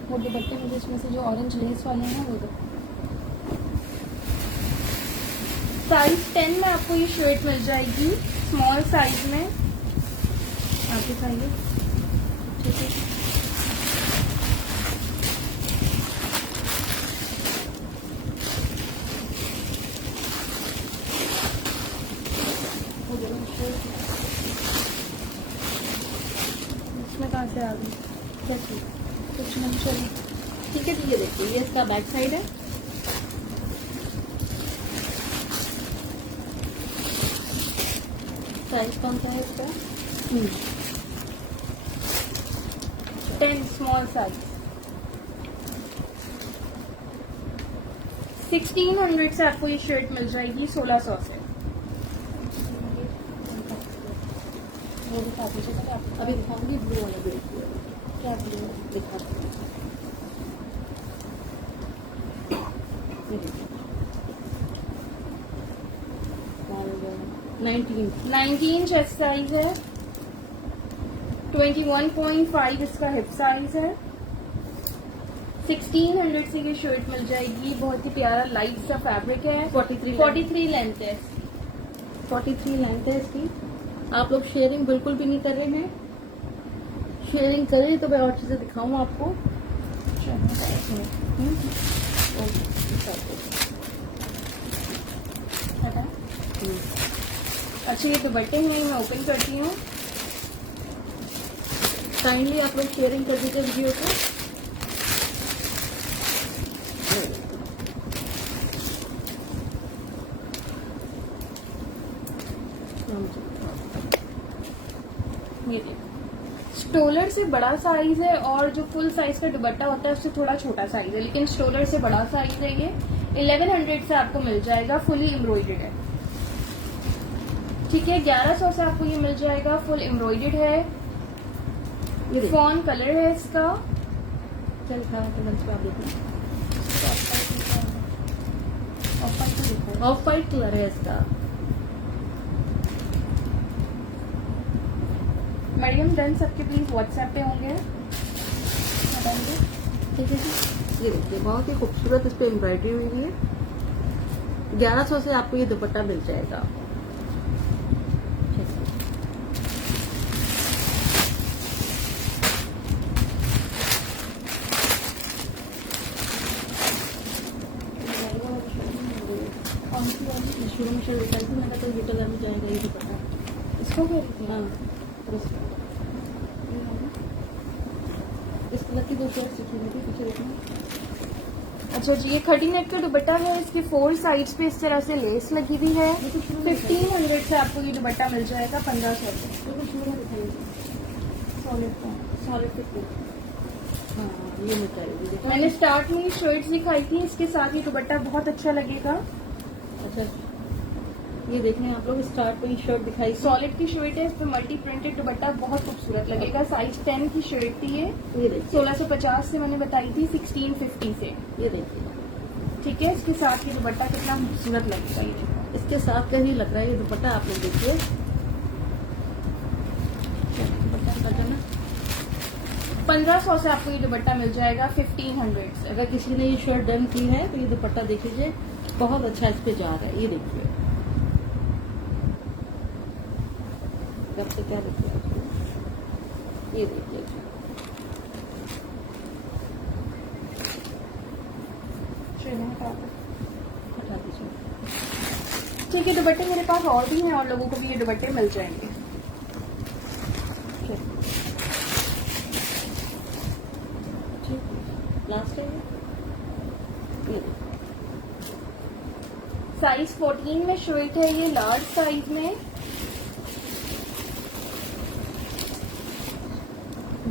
वो दुपट्टे मुझे इसमें से जो ऑरेंज लेस वाले हैं वो दो। साइज 10 में आपको ये शर्ट मिल जाएगी, स्मॉल साइज में। आप दिखाइए। ठीक है इसमें कहाँ से आ गई कैसी, कुछ नहीं चली। ठीक है जी, ये देखिए ये इसका बैक साइड है। साइज कौन सा है इसका? 10 स्मॉल साइज। 1600 से आपको ये शर्ट मिल जाएगी 1600 से। वो दिखा दीजिए पहले आप। अभी दिखाऊंगी ब्लू वाला बेल्ट क्या ब्लू? दिखाती हूँ। ये देखिए 19 चेस्ट साइज है, 21.5 इसका हिप साइज है। 1600 से ये शर्ट मिल जाएगी। बहुत ही प्यारा लाइट सा फैब्रिक है। 43 लेंथ है। 43 लेंथ है इसकी। आप लोग शेयरिंग बिल्कुल भी नहीं कर रहे हैं, शेयरिंग करें तो मैं और चीजें दिखाऊं आपको। अच्छा ये दुपट्टे हैं, मैं ओपन करती हूँ। काइंडली आप लोग शेयरिंग कर दीजिए वीडियो को। ये देखो, स्टोलर से बड़ा साइज है और जो फुल साइज का दुपट्टा होता है उससे थोड़ा छोटा साइज है, लेकिन स्टोलर से बड़ा साइज है ये। 1100 से आपको मिल जाएगा, फुली एम्ब्रॉयडर्ड है। ठीक है, 1100 से आपको ये मिल जाएगा, फुल एम्ब्रॉयडर्ड है। ये फॉन कलर है इसका। चल खा तो लंच आप देखो। ऑफ वाइट कलर है इसका। मरियम डन सबके प्लीज व्हाट्सएप पे होंगे। ठीक है जी, ये देखिए बहुत ही खूबसूरत इस पे एम्ब्रॉयडरी हुई है। 1100 से आपको ये दुपट्टा मिल जाएगा। शुरू में शर्ट दिखाई थी, मैंने तो ये कलर में जाएगा ये दुपट्टा। इसको क्या कहते हैं? हाँ, इस कलर की 2 शर्ट सीखी हुई थी, पीछे देखना। अच्छा जी, ये खड़ी नेक का दुपट्टा है। इसके 4 साइड्स पे इस तरह से लेस लगी हुई है। 1500 से आपको ये दुपट्टा मिल जाएगा, 1500 से। Solid fit. हाँ ये मुझे चाहिए। देखो मैंने स्टार्ट में शर्ट्स दिखाई थी, इसके साथ ये दुपट्टा बहुत अच्छा लगेगा। अच्छा ये देखें आप लोग, स्टार्ट पे ही शर्ट दिखाई। सॉलिड की शर्ट है, इस पे मल्टी प्रिंटेड दुपट्टा बहुत खूबसूरत लगेगा। साइज 10 की शर्ट थी ये। ये देखिए 1650 से मैंने बताई थी 1650 से। ये देखिए, ठीक है, इसके साथ ये दुपट्टा कितना खूबसूरत लगेगा। ये देखो, इसके साथ का ही लग रहा है ये दुपट्टा। आप लोग देखिए दुपट्टा का ना 1500 से आपको ये दुपट्टा मिल जाएगा, 1500 से। अगर किसी ने ये शर्ट डन की है तो ये दुपट्टा देख लीजिए, बहुत अच्छा इस पे जा रहा है। ये देखिए कब से क्या देखिए, ये देखिए हटा दीजिए। ठीक है, दुपट्टे मेरे पास और भी हैं और लोगों को भी ये दुपट्टे मिल जाएंगे। लास्ट है ये साइज 14 में शर्ट है ये, लार्ज साइज में।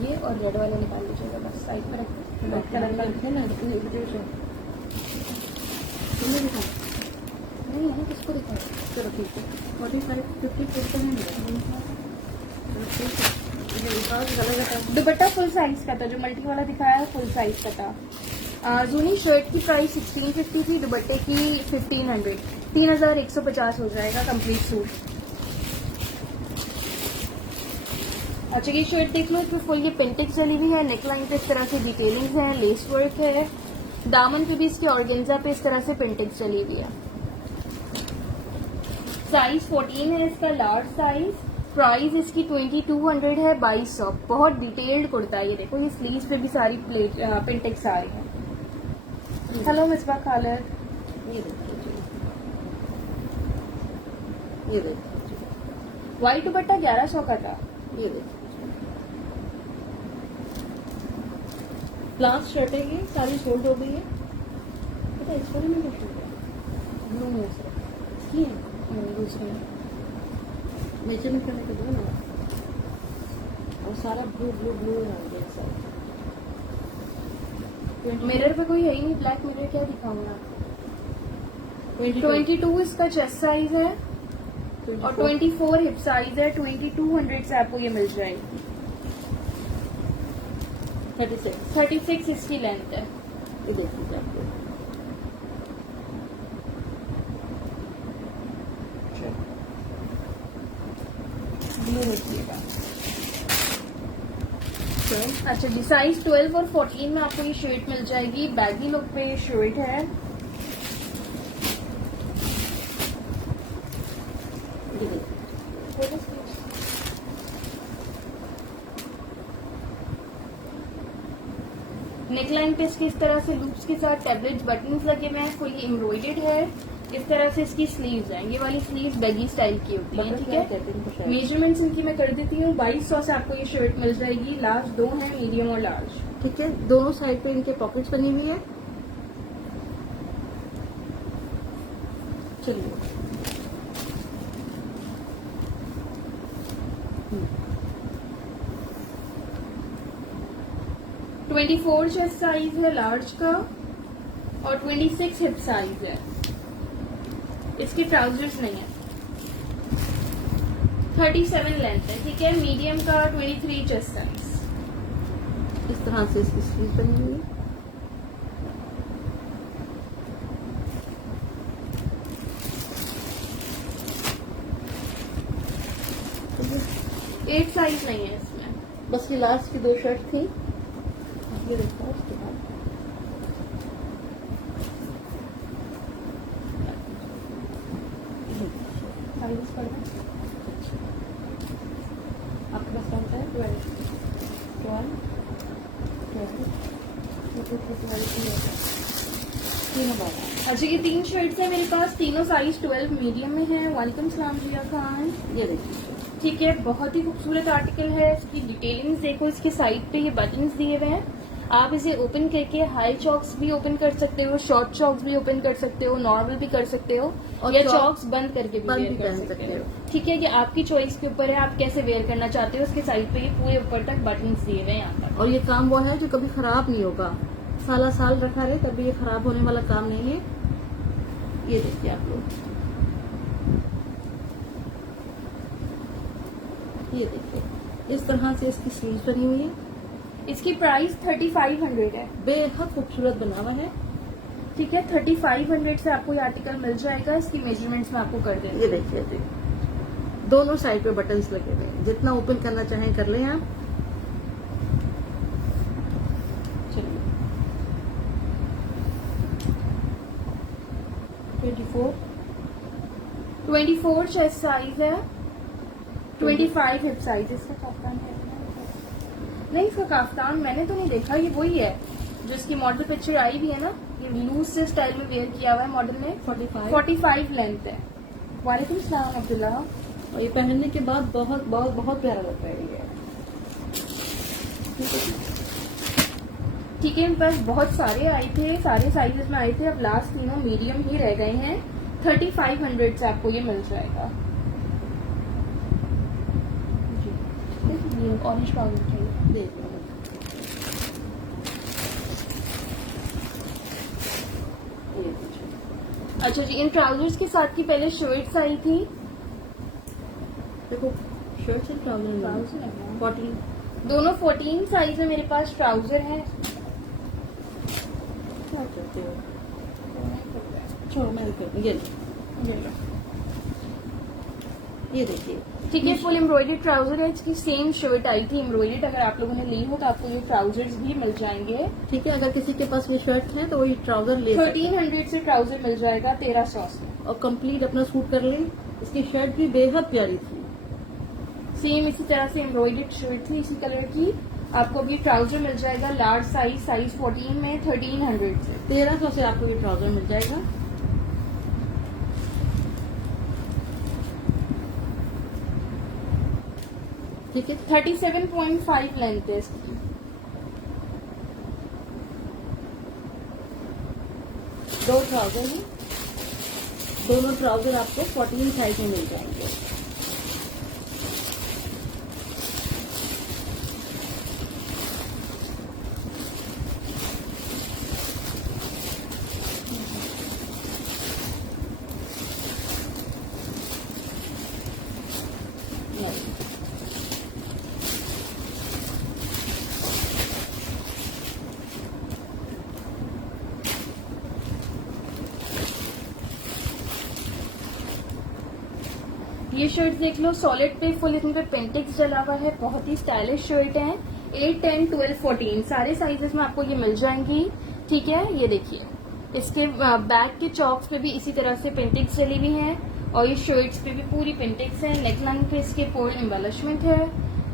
ये और रेड वाले निकाल लीजिएगा, बस साइड में रखते। रेड कलर का है ना, वीडियो से तुमने दिखा नहीं है, किसको दिखाओ? चलो ठीक है। 45-50 है दुपट्टा फुल साइज का था, जो मल्टी वाला दिखाया है फुल साइज का था। जूनी शर्ट की प्राइस 1650 थी, दुपट्टे की 1500, 3150 हो जाएगा कंप्लीट सूट। अच्छा ये शर्ट देख लो, इसमें फुल ये पेंटिंग चली हुई है। नेकलाइन पे इस तरह से डिटेलिंग्स है, लेस वर्क है। दामन पे भी इसके ऑर्गेन्जा पे इस तरह से पेंटिंग चली हुई है। साइज 14 है इसका, लार्ज साइज। प्राइस इसकी 2200 है, 2200। बहुत डिटेल्ड कुर्ता है ये। देखो ये स्लीव्स पे भी सारी पेंटिंग्स आ रही है। हेलो मिसबा खालिद। ये देखिए ये देखिए व्हाइट दुपट्टा 1100 का था। ये देखिए लास्ट शर्ट है ये, सारी सोल्ड हो गई है। पता है इस वाले में कुछ ब्लू में इसकी है दूसरे मेजरमेंट करने के दो ना, और सारा ब्लू ब्लू ब्लू है सब। मिरर पे कोई है ही नहीं, ब्लैक मिरर क्या दिखाऊंगा। 22 22 इसका चेस्ट साइज है। और 24 हिप साइज है, 2200 से आपको ये मिल जाएगी। 36 इसकी लेंथ है। ये देखिए आपको ब्लू रखिएगा। अच्छा जी, साइज 12 और 14 में आपको ये शर्ट मिल जाएगी। बैगी लुक पे ये शर्ट है। ये देखिए नेकलाइन पे इसके इस तरह से लूप्स के साथ टैबलेट बटन्स लगे हुए हैं, फुली एम्ब्रॉयडेड है। इस तरह से इसकी स्लीव्स हैं। ये वाली स्लीव्स बैगी स्टाइल की होती है, ठीक है। मेजरमेंट्स इनकी मैं कर देती हूँ। 2200 से आपको ये शर्ट मिल जाएगी। लार्ज दो है, मीडियम और लार्ज। ठीक है। दोनों साइड पे इनके पॉकेट्स बनी हुई है। चलिए 24 चेस्ट साइज है लार्ज का और 26 हिप साइज है। इसके ट्राउजर्स नहीं है। 37 लेंथ है, ठीक है। मीडियम का 23 चेस्ट साइज। इस तरह से इसकी स्लीव बनी हुई है। एट साइज नहीं है इसमें। बस ये लास्ट की दो शर्ट थी। ये देखो उसके बाद आपके पास कौन सा है? 12 तीनों बारह। अच्छा, ये 3 शर्ट्स है मेरे पास। तीनों साइज 12 मीडियम में है। वालेकुम सलाम जिया खान। ये देखिए ठीक है, बहुत ही खूबसूरत आर्टिकल है। इसकी डिटेलिंग्स देखो। इसके साइड पे ये बटन्स दिए हुए हैं। आप इसे ओपन करके हाई चॉक्स भी ओपन कर सकते हो, शॉर्ट चॉक्स भी ओपन कर सकते हो, नॉर्मल भी कर सकते हो और या चॉक्स बंद करके भी बंद वेयर भी कर पहन सकते सकते हो। ठीक है, ये आपकी चॉइस के ऊपर है, आप कैसे वेयर करना चाहते हो। इसके साइड पे ये पूरे ऊपर तक बटन्स दिए हुए हैं यहाँ पर। और ये काम वो है जो कभी खराब नहीं होगा। साला साल रखा रहे तभी ये खराब होने वाला काम नहीं है। ये देखिए आप लोग, ये देखिए इस तरह से इसकी स्लीव बनी हुई है। इसकी प्राइस 3500 है। बेहद खूबसूरत बना हुआ है। ठीक है, 3500 से आपको ये आर्टिकल मिल जाएगा। इसकी मेजरमेंट्स मैं आपको कर देंगे। ये देखिए दोनों साइड पे बटन्स लगे हुए हैं। जितना ओपन करना चाहें कर लें आप। चलिए 24 चेस्ट साइज है, 25 हिप साइज। इसका काफ्तान है नहीं, इसका काफ्तान मैंने तो नहीं देखा। ये वही है जो इसकी मॉडल पिक्चर आई भी है ना। ये लूज से स्टाइल में वेयर किया हुआ है मॉडल ने। 45 लेंथ है। वालेकुम सलाम अब्दुल्ला। और ये पहनने के बाद बहुत बहुत बहुत प्यारा लगता है ये। ठीक है, इन पास बहुत सारे आए थे, सारे साइजेस में आए थे। अब लास्ट तीनों मीडियम ही रह गए हैं। 3500 से आपको ये मिल जाएगा। ऑरेंज पाउडर चाहिए। देख लो ये कुछ। अच्छा जी, इन ट्राउजर्स के साथ की पहले शर्ट्स आई थी। देखो शर्ट से ट्राउजर 14। दोनों 14 साइज में मेरे पास ट्राउजर है। क्या करते हो? छोड़ो मैं कर ये देखिए। ठीक है, फुल एम्ब्रॉयडरी ट्राउजर है। इसकी सेम शर्ट आई थी एम्ब्रॉयडर्ड। अगर आप लोगों ने ली हो तो आपको ये ट्राउजर्स भी मिल जाएंगे। ठीक है, अगर किसी के पास ये शर्ट है तो वही ट्राउजर ले सकते हैं। 1300 से ट्राउजर मिल जाएगा 1300 से। और कंप्लीट अपना सूट कर ले। इसकी शर्ट भी बेहद प्यारी थी। सेम इसी तरह से एम्ब्रॉयडर्ड शर्ट थी इसी कलर की। आपको अभी ट्राउजर मिल जाएगा लार्ज साइज 14 में 1300 से। 1300 से आपको ये ट्राउजर मिल जाएगा। ठीक है, 37.5 लेंथ है इसकी। दो ट्राउजर है। दोनों ट्राउजर आपको 14 साइज में मिल जाएंगे। ये शर्ट देख लो, सॉलिड पे फुल इसमें पे पेंटिक्स डला हुआ है, बहुत ही स्टाइलिश शर्ट है। 8, 10, 12, 14 सारे साइजेस में आपको ये मिल जाएंगी। ठीक है, ये देखिए इसके बैक के चॉक्स पे भी इसी तरह से पेंटिक्स डली हुई हैं और ये शर्ट्स पे भी पूरी पेंटिक्स है। नेकलाइन पे इसके पोल एम्बेलिशमेंट है,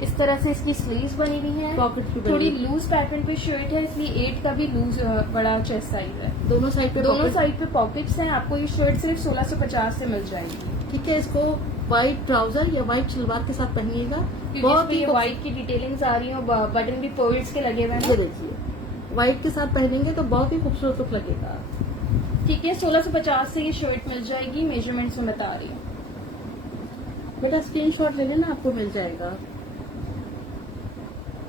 इस तरह से इसकी स्लीव्स बनी हुई हैं। पॉकेट्स भी बनी थोड़ी हुई लूज पैटर्न पे शर्ट है, इसलिए 8 का भी लूज बड़ा चेस्ट साइज है। दोनों साइड पे दोनों pocket- साइड पे पॉकेट्स हैं। आपको ये शर्ट सिर्फ 1650 से मिल जाएगी, ठीक है। इसको व्हाइट ट्राउजर या व्हाइट सलवार के साथ पहनिएगा, क्योंकि बहुत इसमें ही ये व्हाइट की डिटेलिंग्स आ रही है और बटन भी पर्ल्स के लगे हुए ये हैं। देखिए, व्हाइट के साथ पहनेंगे तो बहुत ही खूबसूरत लुक लगेगा। ठीक है, 1650 से ये शर्ट मिल जाएगी। मेजरमेंट्स में बता रही हूँ। बेटा स्क्रीनशॉट ले लेना, आपको मिल जाएगा।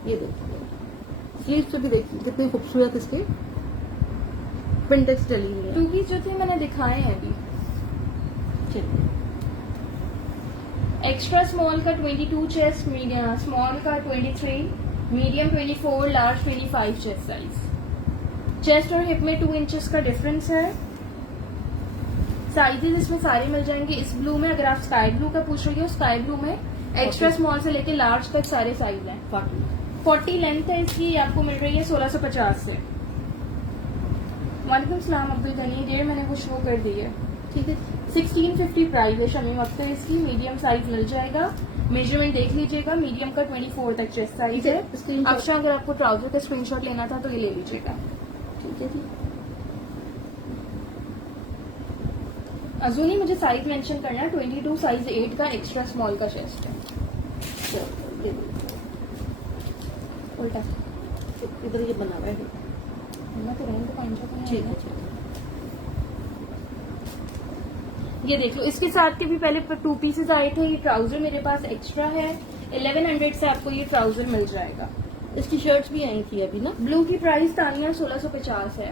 ये देखिए, स्लीव्स पे भी देखिए कितनी खूबसूरत इसके पेंटेक्स डली हुई है। टू पीस जो थे मैंने दिखाए हैं अभी। चलिए, एक्स्ट्रा स्मॉल का 22 चेस्ट, मीडियम स्मॉल का 23, medium 24, large 25 chest size. Chest और हिप में 2 इंचेस का डिफरेंस है। साइजेस इसमें सारे मिल जाएंगे। इस ब्लू में अगर आप स्काई ब्लू का पूछ रही हो, स्काई ब्लू में एक्स्ट्रा स्मॉल से लेके लार्ज तक सारे साइज हैं। 40 लेंथ है इसकी, आपको मिल रही है 1650 से। वालेकुम सलाम अब्दुल गनी, डेढ़ मैंने को शो कर दी है। ठीक है। 1650 प्राइस है शमीम अख्तर इसकी। मीडियम साइज मिल जाएगा। मेजरमेंट देख लीजिएगा, मीडियम का 24 तक चेस्ट साइज है। स्क्रीनशॉट अच्छा, अगर आपको ट्राउजर का स्क्रीनशॉट लेना था तो ये ले लीजिएगा। ठीक है जी। अजूनी मुझे साइज मेंशन करना है। 22 साइज 8 का एक्स्ट्रा स्मॉल का चेस्ट है। चलो, ये देखिए, उल्टा इधर ये बना हुआ है। मैं तो रहने को पंजा तो ठीक नहीं है, है। ये देख लो, इसके साथ के भी पहले 2 पीसेज आए थे। ये ट्राउजर मेरे पास एक्स्ट्रा है। 1100 से आपको ये ट्राउजर मिल जाएगा। इसकी शर्ट्स भी आई थी अभी ना। ब्लू की प्राइस तानिया 1650 है।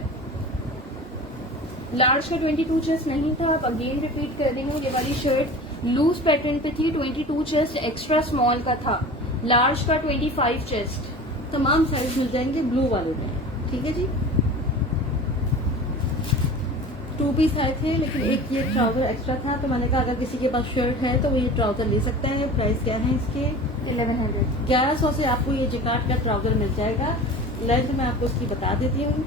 लार्ज का 22 चेस्ट नहीं था। अब अगेन रिपीट कर रही हूँ, ये वाली शर्ट लूज पैटर्न पे थी। 22 चेस्ट एक्स्ट्रा स्मॉल का था। लार्ज का 25 चेस्ट। तमाम साइज मिल जाएंगे ब्लू वाले में। ठीक है जी। 2 पीस आए थे, लेकिन एक ये ट्राउजर एक्स्ट्रा था, तो मैंने कहा अगर किसी के पास शर्ट है तो वो ये ट्राउजर ले सकते हैं। प्राइस क्या है इसके? 1100। 1100 से आपको ये जिकार्ड का ट्राउजर मिल जाएगा। लेंथ मैं आपको इसकी बता देती हूँ।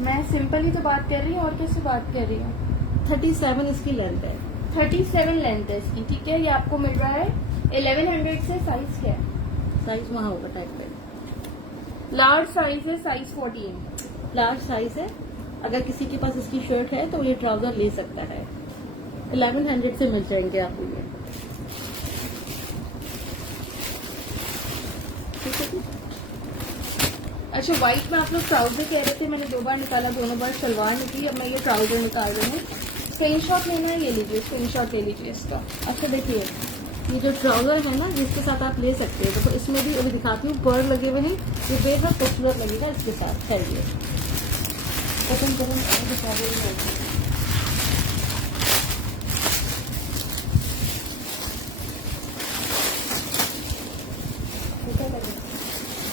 मैं सिंपल ही तो बात कर रही हूँ, और कैसे बात कर रही हूँ। 37 इसकी लेंथ है। 37 लेंथ है इसकी। ठीक है, ये आपको मिल रहा है 1100 से। साइज क्या है? साइज वहाँ होगा टाइप पे। लार्ज साइज है, साइज 14। लार्ज साइज है। अगर किसी के पास इसकी शर्ट है तो ये ट्राउजर ले सकता है। 1100 से मिल जाएंगे आपको ये। ठीक है जी। अच्छा, व्हाइट में आप लोग ट्राउजर कह रहे थे, मैंने 2 बार निकाला, दोनों बार सलवार निकली। अब मैं ये ट्राउजर निकाल रही हूँ। स्क्रीनशॉट लेना है, ये लीजिए, स्क्रीनशॉट ले लीजिए इसका। अच्छा देखिए, ये जो ट्राउजर है ना, जिसके साथ आप ले सकते हो, तो इसमें भी अभी दिखाती हूँ, पर्ल लगे हुए हैं। ये बेहद खूबसूरत लगेगा इसके साथ। खैरिए पसंद करें।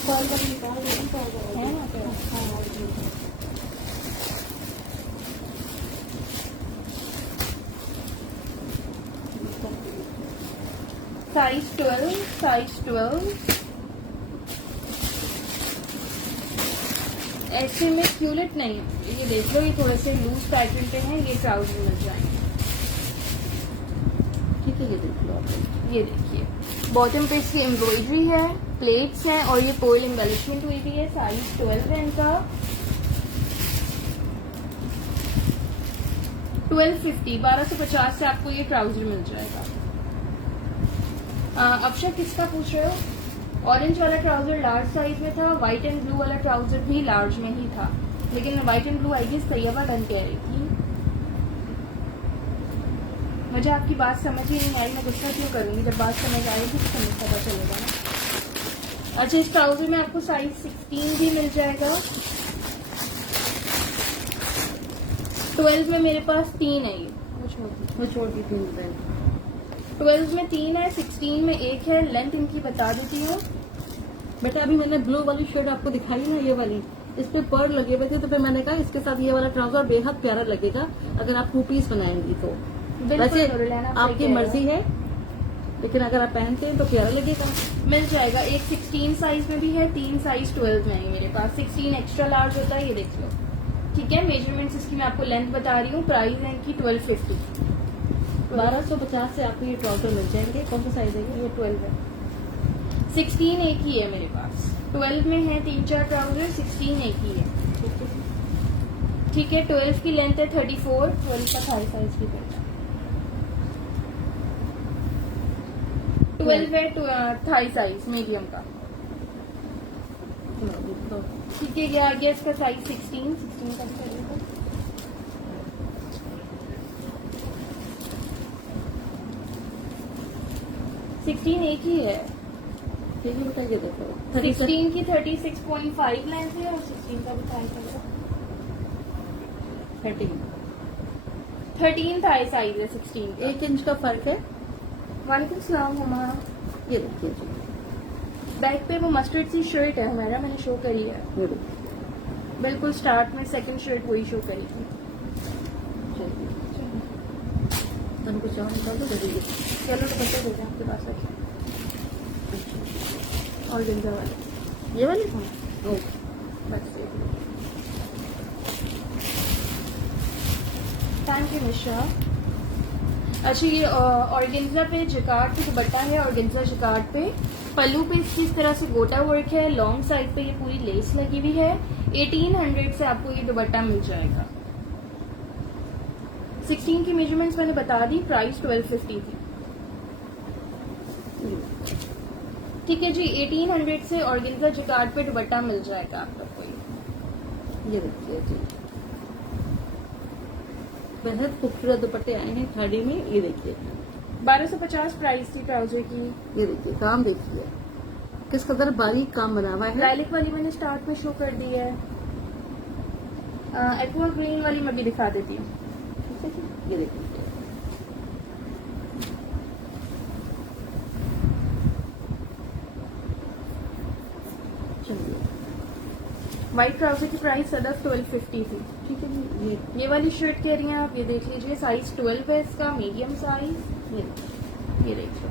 पर्ल का भी निकाल देना, है ना? Size 12, size 12। ऐसे में क्यूलेट नहीं, ये देख लो, ये थोड़े से लूज पैटर्न पे हैं। ये ट्राउजर मिल जाएंगे। ठीक है, ये देख लो आप। ये देखिए, बॉटम पे इसकी एम्ब्रॉयडरी है, प्लेट्स हैं और ये पर्ल एम्बेलिशमेंट हुई हुई है। साइज 12 है इनका। 1250, 1250 से आपको ये ट्राउजर मिल जाएगा। अक्षर किसका पूछ रहे हो? ऑरेंज वाला ट्राउजर लार्ज साइज में था। व्हाइट एंड ब्लू वाला ट्राउजर भी लार्ज में ही था, लेकिन white and blue I guess Taiyaba बन कह रही थी। मुझे आपकी बात समझ ही नहीं आई। मैं गुस्सा क्यों करूंगी? जब बात समझ आएगी तो समझ पता चलेगा ना। अच्छा, इस ट्राउजर में आपको साइज 16 भी मिल जाएगा। 12 में मेरे पास 3 है। ये वो छोड़ दी 3 रुपए। 12 में 3 है, 16 में 1 है। लेंथ इनकी बता देती हूँ। बेटा अभी मैंने ब्लू वाली शर्ट आपको दिखाई ना, ये वाली, इस पे पर्ल लगे हुए थे, तो फिर मैंने कहा इसके साथ ये वाला ट्राउजर बेहद प्यारा लगेगा अगर आप 2 पीस बनाएंगी तो। वैसे बिल्कुल, आपकी मर्जी है। लेकिन अगर आप पहनते हैं तो प्यारा लगेगा। मिल जाएगा। एक 16 साइज में भी है, 3 साइज 12 में है मेरे पास। 16 एक्स्ट्रा लार्ज होता है, ये देख लो। ठीक है, मेजरमेंट्स इसकी मैं आपको लेंथ बता रही हूँ। प्राइस है इनकी 1250। 1250 से आपको ये ट्राउजर मिल जाएंगे। कौन सा साइज है ये 12 है। 16 एक ही है मेरे पास। 12 में है 3-4 ट्राउजर, 16 एक ही है। ठीक है, 12 की लेंथ है 34, 12 का थाई साइज भी पड़ता है। 12 है थाई साइज मीडियम का। ठीक है, ये आ गया इसका साइज 16 का भी चलेगा। 16 एक ही है। ठीक है, बताइए देखो 16 की 36.5 लेंथ है और 16 का भी थाई साइज है। 13 थाई साइज है 16 का। 1 इंच का फर्क है। वालेकुम सलाम हमारा। ये देखिए जी, बैक पे वो मस्टर्ड सी शर्ट है हमारा, मैंने शो करी है। ये देखिए। बिल्कुल स्टार्ट में सेकंड शर्ट वही शो करी थी। चलिए, हम कुछ और निकाल दो दीजिए। चलो दुपट्टे दे दें आपके पास रखे। और जिंदा वाले ये वाली ओके, बस थैंक यू मिश्रा। अच्छा, ये ऑर्गेन्जा पे जिकार्ड पे दुपट्टा है। ऑर्गेन्जा जिकार्ड पे पल्लू पे इस तरह से गोटा वर्क है। लॉन्ग साइड पे ये पूरी लेस लगी हुई है। 1800 से आपको ये दुपट्टा मिल जाएगा। 16 की मेजरमेंट्स मैंने बता दी। प्राइस 1250 थी। ठीक है जी, 1800 से ऑर्गेन्जा जिकार्ड पे दुपट्टा मिल जाएगा आप लोग को। ये देखिए जी, बेहद खूबसूरत दुपट्टे आए हैं खाड़ी में। ये देखिए 1250 प्राइस थी ट्राउजर की। ये देखिए, काम देखिए किस कदर बारीक काम बना हुआ है। लाइलिक वाली मैंने स्टार्ट में शो कर दी है। एक्वा ग्रीन वाली मैं भी दिखा देती हूँ। ठीक है जी, ये देखिए चलिए। व्हाइट ट्राउजर की प्राइस सदफ 1250 थी। ठीक है जी, ये वाली शर्ट कह रही हैं आप, ये देख लीजिए। साइज 12 है इसका, मीडियम साइज। ये देख लो,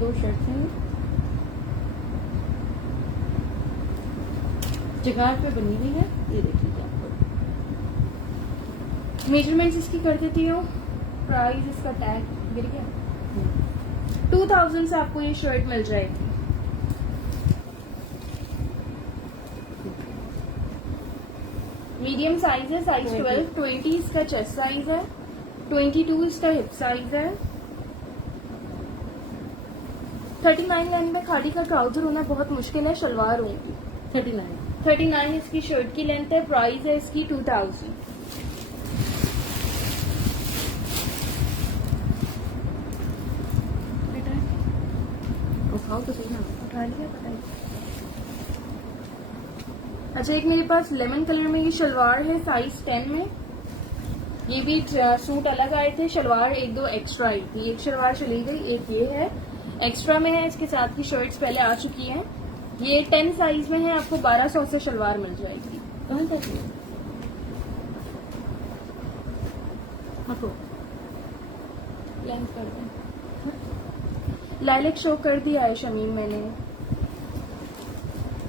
2 शर्ट हैं जिगार पे बनी हुई है। ये देख लीजिए आपको। मेजरमेंट्स इसकी कर देती हूँ। प्राइस इसका टैग गिर गया। 2000 से आपको ये शर्ट मिल जाएगी। मीडियम साइज है, साइज 12। 20 इसका चेस्ट साइज है, 22 इसका हिप साइज है। 39 लाइन में खाड़ी का ट्राउजर होना बहुत मुश्किल है। शलवार होंगी 39 इसकी शर्ट की लेंथ है। प्राइस है इसकी 2000। उठाओ तो सही ना। उठा लिया, पता नहीं। अच्छा, एक मेरे पास लेमन कलर में ये शलवार है, साइज 10 में। ये भी सूट अलग आए थे, शलवार 1-2 एक्स्ट्रा आई थी। एक शलवार चली गई, एक ये है एक्स्ट्रा में है। इसके साथ की शर्ट्स पहले आ चुकी हैं। ये 10 साइज में है। आपको 1200 से शलवार मिल जाएगी। कहाँ जाती है? हटो। लेंथ कर दें। लाइलिक शो कर दिया है शमीम मैंने।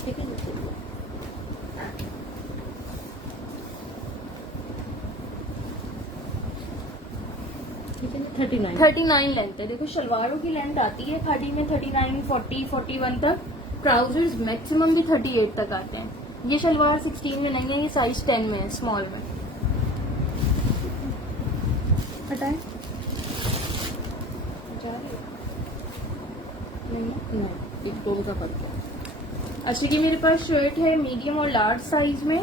ठीक है जी, ठीक है जी। 39 लेंथ है। देखो शलवारों की लेंथ आती है खाड़ी में 39, 40, 41 तक। ट्राउजर्स मैक्सिमम भी 38 तक आते हैं। ये शलवार 16 में नहीं है, ये साइज 10 में है, स्मॉल में। हटाएं? नहीं, एक टोन का फर्क है। अच्छा, ये मेरे पास शर्ट है मीडियम और लार्ज साइज में।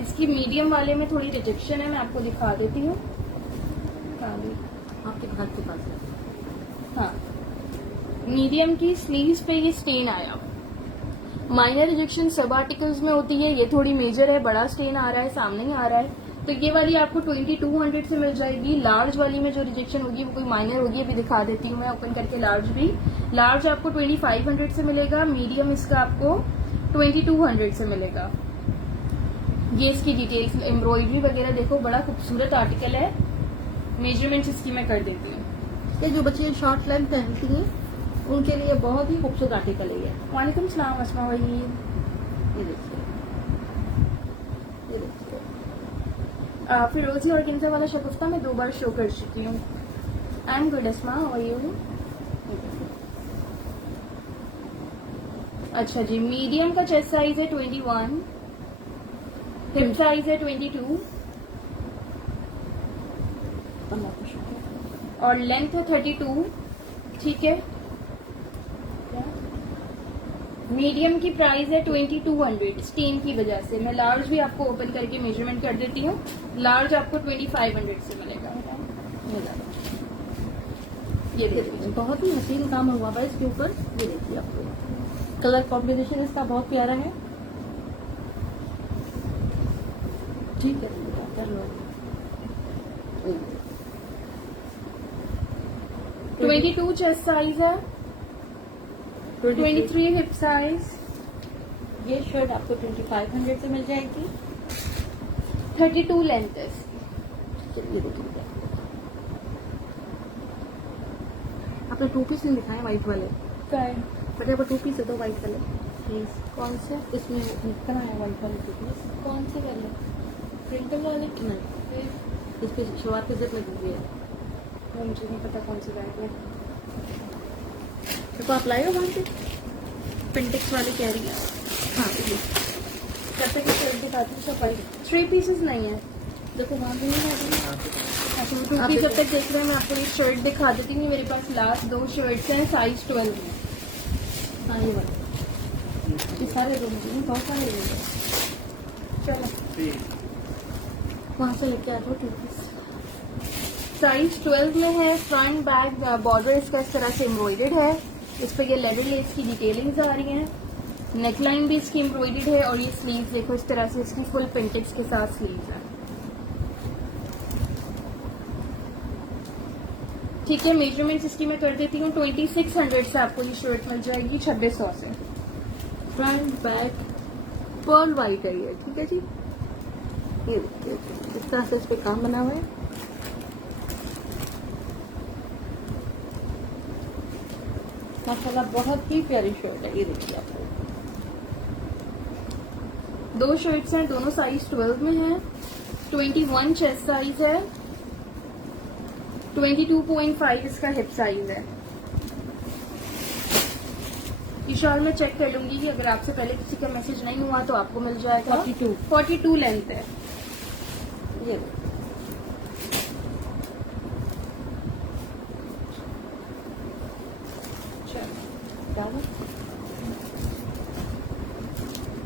इसकी मीडियम वाले में थोड़ी रिजेक्शन है, मैं आपको दिखा देती हूँ। आपके हाथ के पास है। हाँ, मीडियम की स्लीव्स पे ये स्टेन आया। माइनर रिजेक्शन सब आर्टिकल्स में होती है, ये थोड़ी मेजर है। बड़ा स्टेन आ रहा है, सामने ही आ रहा है। तो ये वाली आपको 2200 से मिल जाएगी। लार्ज वाली में जो रिजेक्शन होगी वो कोई माइनर होगी, अभी दिखा देती हूँ मैं ओपन करके। लार्ज भी, लार्ज आपको 2500 से मिलेगा। मीडियम इसका आपको 2200 से मिलेगा। ये इसकी डिटेल्स, एम्ब्रॉयडरी वगैरह देखो, बड़ा खूबसूरत आर्टिकल है। मेजरमेंट्स इसकी मैं कर देती हूँ। ये जो बच्चे शॉर्ट लेंथ पहनती हैं उनके लिए बहुत ही खूबसूरत आर्टिकल है ये। वालेकुम सलाम अस्मा भाई। ये देखिए, ये देखिए। फिरोजी ऑर्गेन्जा वाला शगुफ्ता मैं 2 बार शो कर चुकी हूँ। I am good Asma, how are you? अच्छा जी, मीडियम का चेस्ट साइज है 21, हिप साइज है 22 और लेंथ है 32। ठीक है, मीडियम की प्राइस है 2200 स्टीन की वजह से। मैं लार्ज भी आपको ओपन करके मेजरमेंट कर देती हूँ। लार्ज आपको 2500 से मिलेगा। ये देखिए, बहुत ही हसीन काम हुआ है इसके ऊपर। ये देखिए, आपको कलर कॉम्बिनेशन इसका बहुत प्यारा है। ठीक है, कर लो। 22 चेस्ट साइज है, 23 हिप साइज। ये शर्ट आपको 2500 से मिल जाएगी। 32 लेंथ है। चलिए देखिए, आपने 2 पीस नहीं दिखाए व्हाइट वाले, बट 2 पीस है तो व्हाइट वाले प्लीज। कौन से? इसमें निकलना है व्हाइट वाले 2 पीस। कौन से वाले? प्रिंटर वाले? नहीं, इस पे शुरुआत पे जिप लगी हुई है। वो मुझे नहीं पता कौन से बैग में। तो आप लाए हो वहाँ से? पिंटेक्स वाले कह रही है। हाँ, ये कब तक शर्ट दिखाती हूँ? सब 3 पीसेस नहीं है। देखो वहाँ भी नहीं है। अच्छा, वो 2 पीस जब तक देख रहे हैं मैं आपको एक शर्ट दिखा देती हूँ। मेरे पास लास्ट 2 शर्ट्स हैं साइज 12 में। हाँ, ये वाला, ये सारे रूम में बहुत सारे रूम हैं। चलो वहाँ से लेके आ जाओ 2 पीस। साइज 12 में है। फ्रंट बैक बॉर्डर इसका इस तरह से एम्ब्रॉयडर्ड है। इस पर ये लेदर लेस की डिटेलिंग्स आ रही हैं। नेकलाइन भी इसकी एम्ब्रॉयडर्ड है और ये स्लीव्स देखो इस तरह से इसकी फुल पिंटेक्स के साथ स्लीव्स है। ठीक है, मेजरमेंट्स इसकी मैं कर देती हूँ। 2600 से आपको ये शर्ट मिल जाएगी 2600 से। फ्रंट बैक पर्ल वाइट है ये। ठीक है जी, ये देखिए इस तरह से इस पे काम बना हुआ है। माशाल्लाह बहुत ही प्यारी शर्ट है। ये देखिए आपको 2 शर्ट्स हैं, दोनों साइज 12 में है। 21 चेस्ट साइज है, 22.5 इसका हिप साइज है। ये शॉल मैं चेक कर लूंगी कि अगर आपसे पहले किसी का मैसेज नहीं हुआ तो आपको मिल जाएगा। 42 लेंथ है। ये क्या है?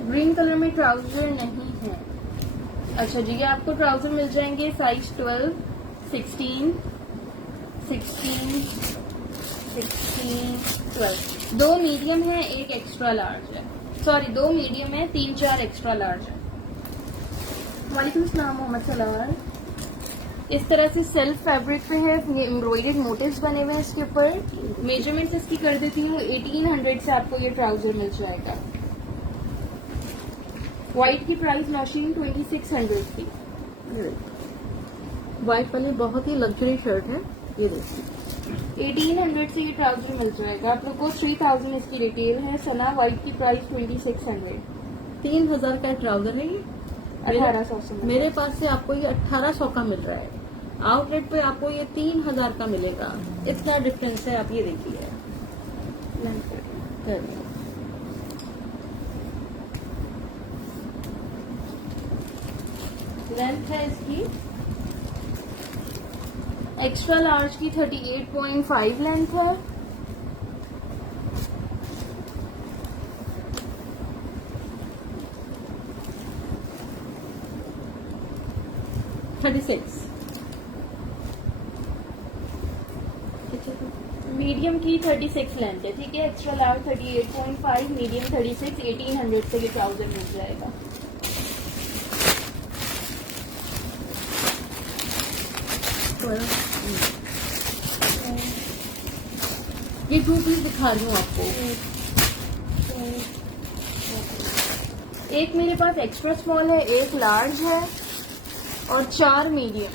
ग्रीन कलर में ट्राउजर नहीं है। अच्छा जी, ये आपको ट्राउजर मिल जाएंगे साइज 12, 16, 16, 16, 12। 2 मीडियम है, 1 एक्स्ट्रा लार्ज है। सॉरी, 2 मीडियम है, 3-4 एक्स्ट्रा लार्ज है। वालेकुम अस्सलाम मोहम्मद सलार। इस तरह से सेल्फ फैब्रिक पे है, ये एम्ब्रॉयडर्ड मोटिव्स बने हुए हैं इसके ऊपर। मेजरमेंट्स इसकी कर देती हूँ। 1800 से आपको ये ट्राउजर मिल जाएगा। व्हाइट की प्राइस नौशीन 2600 थी। व्हाइट वाली बहुत ही लग्जरी शर्ट है। ये देखिए 1800 से ये ट्राउजर मिल जाएगा आप लोग को। 3000 इसकी रिटेल है। सना व्हाइट की प्राइस 2600। 3000 का ट्राउजर है ये। 1800 से मेरे पास से आपको ये 1800 का मिल रहा है। आउटलेट पे आपको ये 3000 का मिलेगा। इतना डिफरेंस है, आप ये देखिए। लेंथ है इसकी एक्स्ट्रा लार्ज की 38.5 लेंथ है। मीडियम की 36 लेंथ है। ठीक है, एक्स्ट्रा लार्ज 38.5, मीडियम 36। 1800 से ये ट्राउजर मिल जाएगा। ये 2 पीस दिखा रही हूँ आपको। एक मेरे पास एक्स्ट्रा स्मॉल है, एक लार्ज है और 4 मीडियम।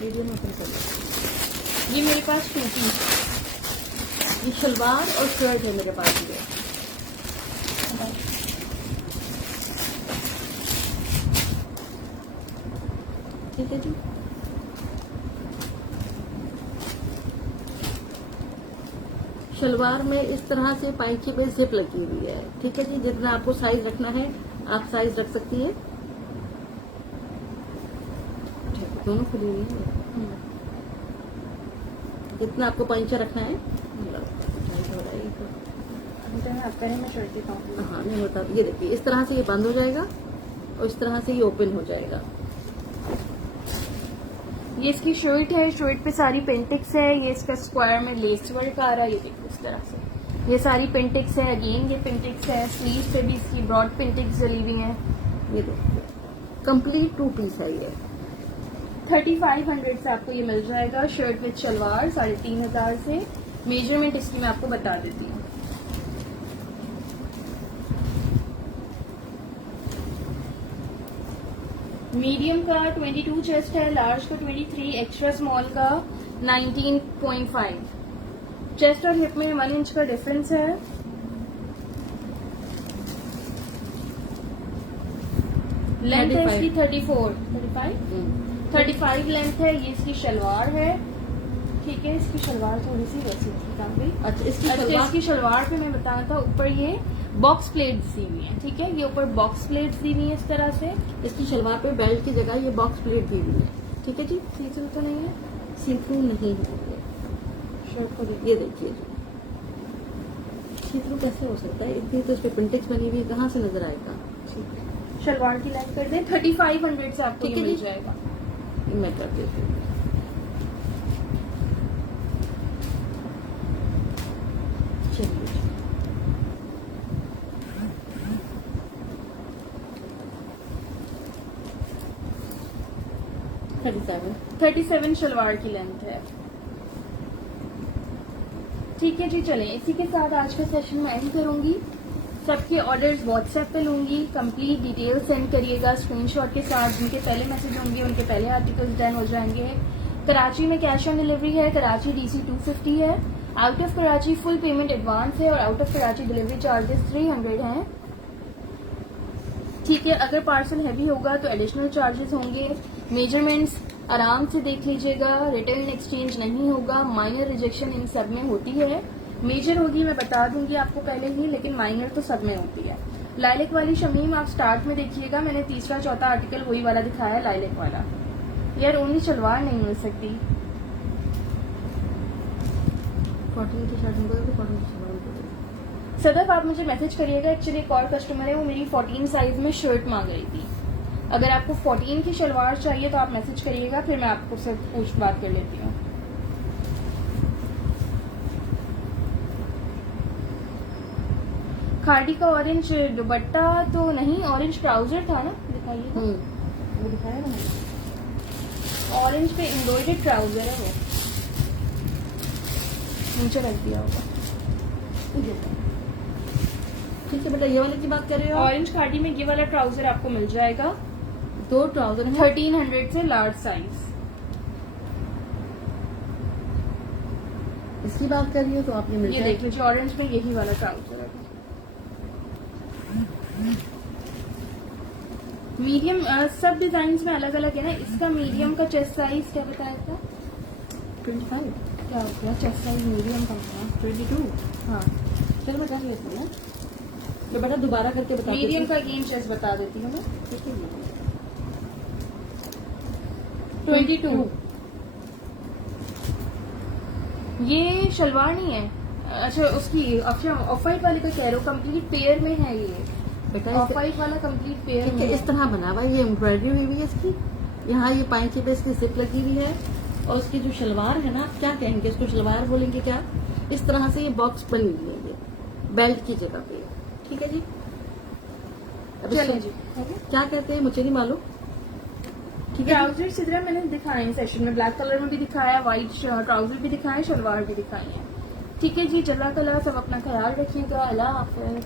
वीडियो में ओपन कर लो। ये मेरे पास 2 पीस। ये शलवार और शर्ट है मेरे पास ये। ठीक है जी। शलवार में इस तरह से पाइची पे जिप लगी हुई है। ठीक है जी, जितना आपको साइज रखना है आप साइज रख सकती है। दोनों खुली हुई है। जितना आपको पाइचा रखना है हाँ नहीं होता। ये देखिए इस तरह से ये बंद हो जाएगा और इस तरह से ये ओपन हो जाएगा। ये इसकी शर्ट है, शर्ट पे सारी पेंटिक्स है। ये इसका स्क्वायर में लेस वर्क आ रहा है, ये देखो इस तरह से। ये सारी पेंटिक्स है, अगेन ये पेंटिक्स है। स्लीव पे भी इसकी ब्रॉड पेंटिक्स जली हुई है। ये देखिए कंप्लीट 2 पीस है ये। 3500 से आपको ये मिल जाएगा। शर्ट विद शलवार 3500 से। मेजरमेंट इसकी मैं आपको बता देती हूँ। मीडियम का 22 चेस्ट है, लार्ज का 23, एक्स्ट्रा स्मॉल का 19.5। चेस्ट और हिप में 1 इंच का डिफरेंस है। लेंथ है इसकी 35 लेंथ है। ये इसकी शलवार है। ठीक है, इसकी शलवार थोड़ी सी वैसी थी काफी। अच्छा इसकी शलवार पे मैं बताया था ऊपर ये बॉक्स प्लेट्स दी हुई है। ठीक है, ये ऊपर बॉक्स प्लेट्स दी हुई है इस तरह से। इसकी शलवार पे बेल्ट की जगह ये बॉक्स प्लेट दी हुई है। ठीक है जी, सी थ्रू तो नहीं है, सी थ्रू नहीं है शर्ट को ये देखिए जी। सी थ्रू कैसे हो सकता है? इतनी तो इस पे प्रिंटिक्स बनी हुई कहाँ से नजर आएगा? शलवार की लेंथ कर दे 3500 से आपको ठीक ये है मिल जी। जाएगा। मैं कर देती हूँ। चलिए जी। है 37 शलवार की लेंथ है। ठीक है जी, चलें इसी के साथ आज का सेशन मैं एंड करूंगी। सबके ऑर्डर्स व्हाट्सएप पे लूंगी। कंप्लीट डिटेल सेंड करिएगा स्क्रीनशॉट के साथ। जिनके पहले मैसेज होंगे उनके पहले आर्टिकल्स डन हो जाएंगे। कराची में कैश ऑन डिलीवरी है। कराची DC 250 है। Out of Karachi full payment advance है और out of Karachi delivery charges 300 हैं। ठीक है, अगर पार्सल हैवी होगा तो एडिशनल चार्जेस होंगे। मेजरमेंट्स आराम से देख लीजिएगा। रिटर्न एक्सचेंज नहीं होगा। माइनर रिजेक्शन इन सब में होती है। मेजर होगी मैं बता दूंगी आपको पहले ही, लेकिन माइनर तो सब में होती है। लाइलेक वाली शमीम आप स्टार्ट में देखिएगा, मैंने तीसरा चौथा आर्टिकल वही वाला दिखाया है लाइलेक वाला। यार ओनली शलवार नहीं मिल सकती। कॉटन की शर्ट में तो कॉटन की शलवार में सदफ आप मुझे मैसेज करिएगा। एक्चुअली एक और कस्टमर है, वो मेरी 14 साइज में शर्ट मांग रही थी। अगर आपको 14 की शलवार चाहिए तो आप मैसेज करिएगा, फिर मैं आपको से पूछ बात कर लेती हूँ। खाड़ी का ऑरेंज दुपट्टा तो नहीं, ऑरेंज ट्राउजर था ना, दिखाइए। वो दिखाया ना। ऑरेंज पे एम्ब्रॉयडर्ड ट्राउजर है, वो नीचे रख दिया होगा। ठीक है बेटा, ये वाले की बात कर रहे हो? ऑरेंज खाड़ी में ये वाला ट्राउजर आपको मिल जाएगा। 2 ट्राउजर हैं। 1300 से लार्ज साइज। इसकी बात कर रही हो तो आप ये मिल ये जाएगा। देख लीजिए, ऑरेंज में यही वाला ट्राउजर है। मीडियम सब डिजाइन में अलग अलग है ना। इसका मीडियम का चेस्ट साइज क्या बताया था? 25 क्या हो गया? चेस्ट साइज मीडियम का था 22। हाँ, चलो मैं कर लेती हूँ तो बेटा दोबारा करके बता मीडियम का गेम चेस्ट बता देती हूँ मैं। 22। ये शलवार नहीं है। अच्छा उसकी ऑफ वाइट वाले का कह रहे हो, कंप्लीट पेयर में है ये। बेटा ऑफ वाइट वाला कंप्लीट पेयर ठीक में है, है। इस तरह बना हुआ है। ये एम्ब्रॉयडरी हुई हुई है इसकी। यहाँ ये पाइची पे इसकी जिप लगी हुई है और उसकी जो शलवार है ना, क्या कहेंगे इसको, शलवार बोलेंगे क्या? इस तरह से ये बॉक्स बनी हुई है ये बेल्ट की जगह पे। ठीक है जी। अब चलिए इसको जी, क्या कहते हैं मुझे नहीं मालूम। ठीक है ट्राउजर इसी तरह मैंने दिखाए हैं सेशन में। ब्लैक कलर में भी दिखाया, व्हाइट ट्राउजर भी दिखाए, शलवार भी दिखाई है। ठीक है जी, जल्ला कला सब अपना ख्याल रखिएगा। अल्लाह हाफिज।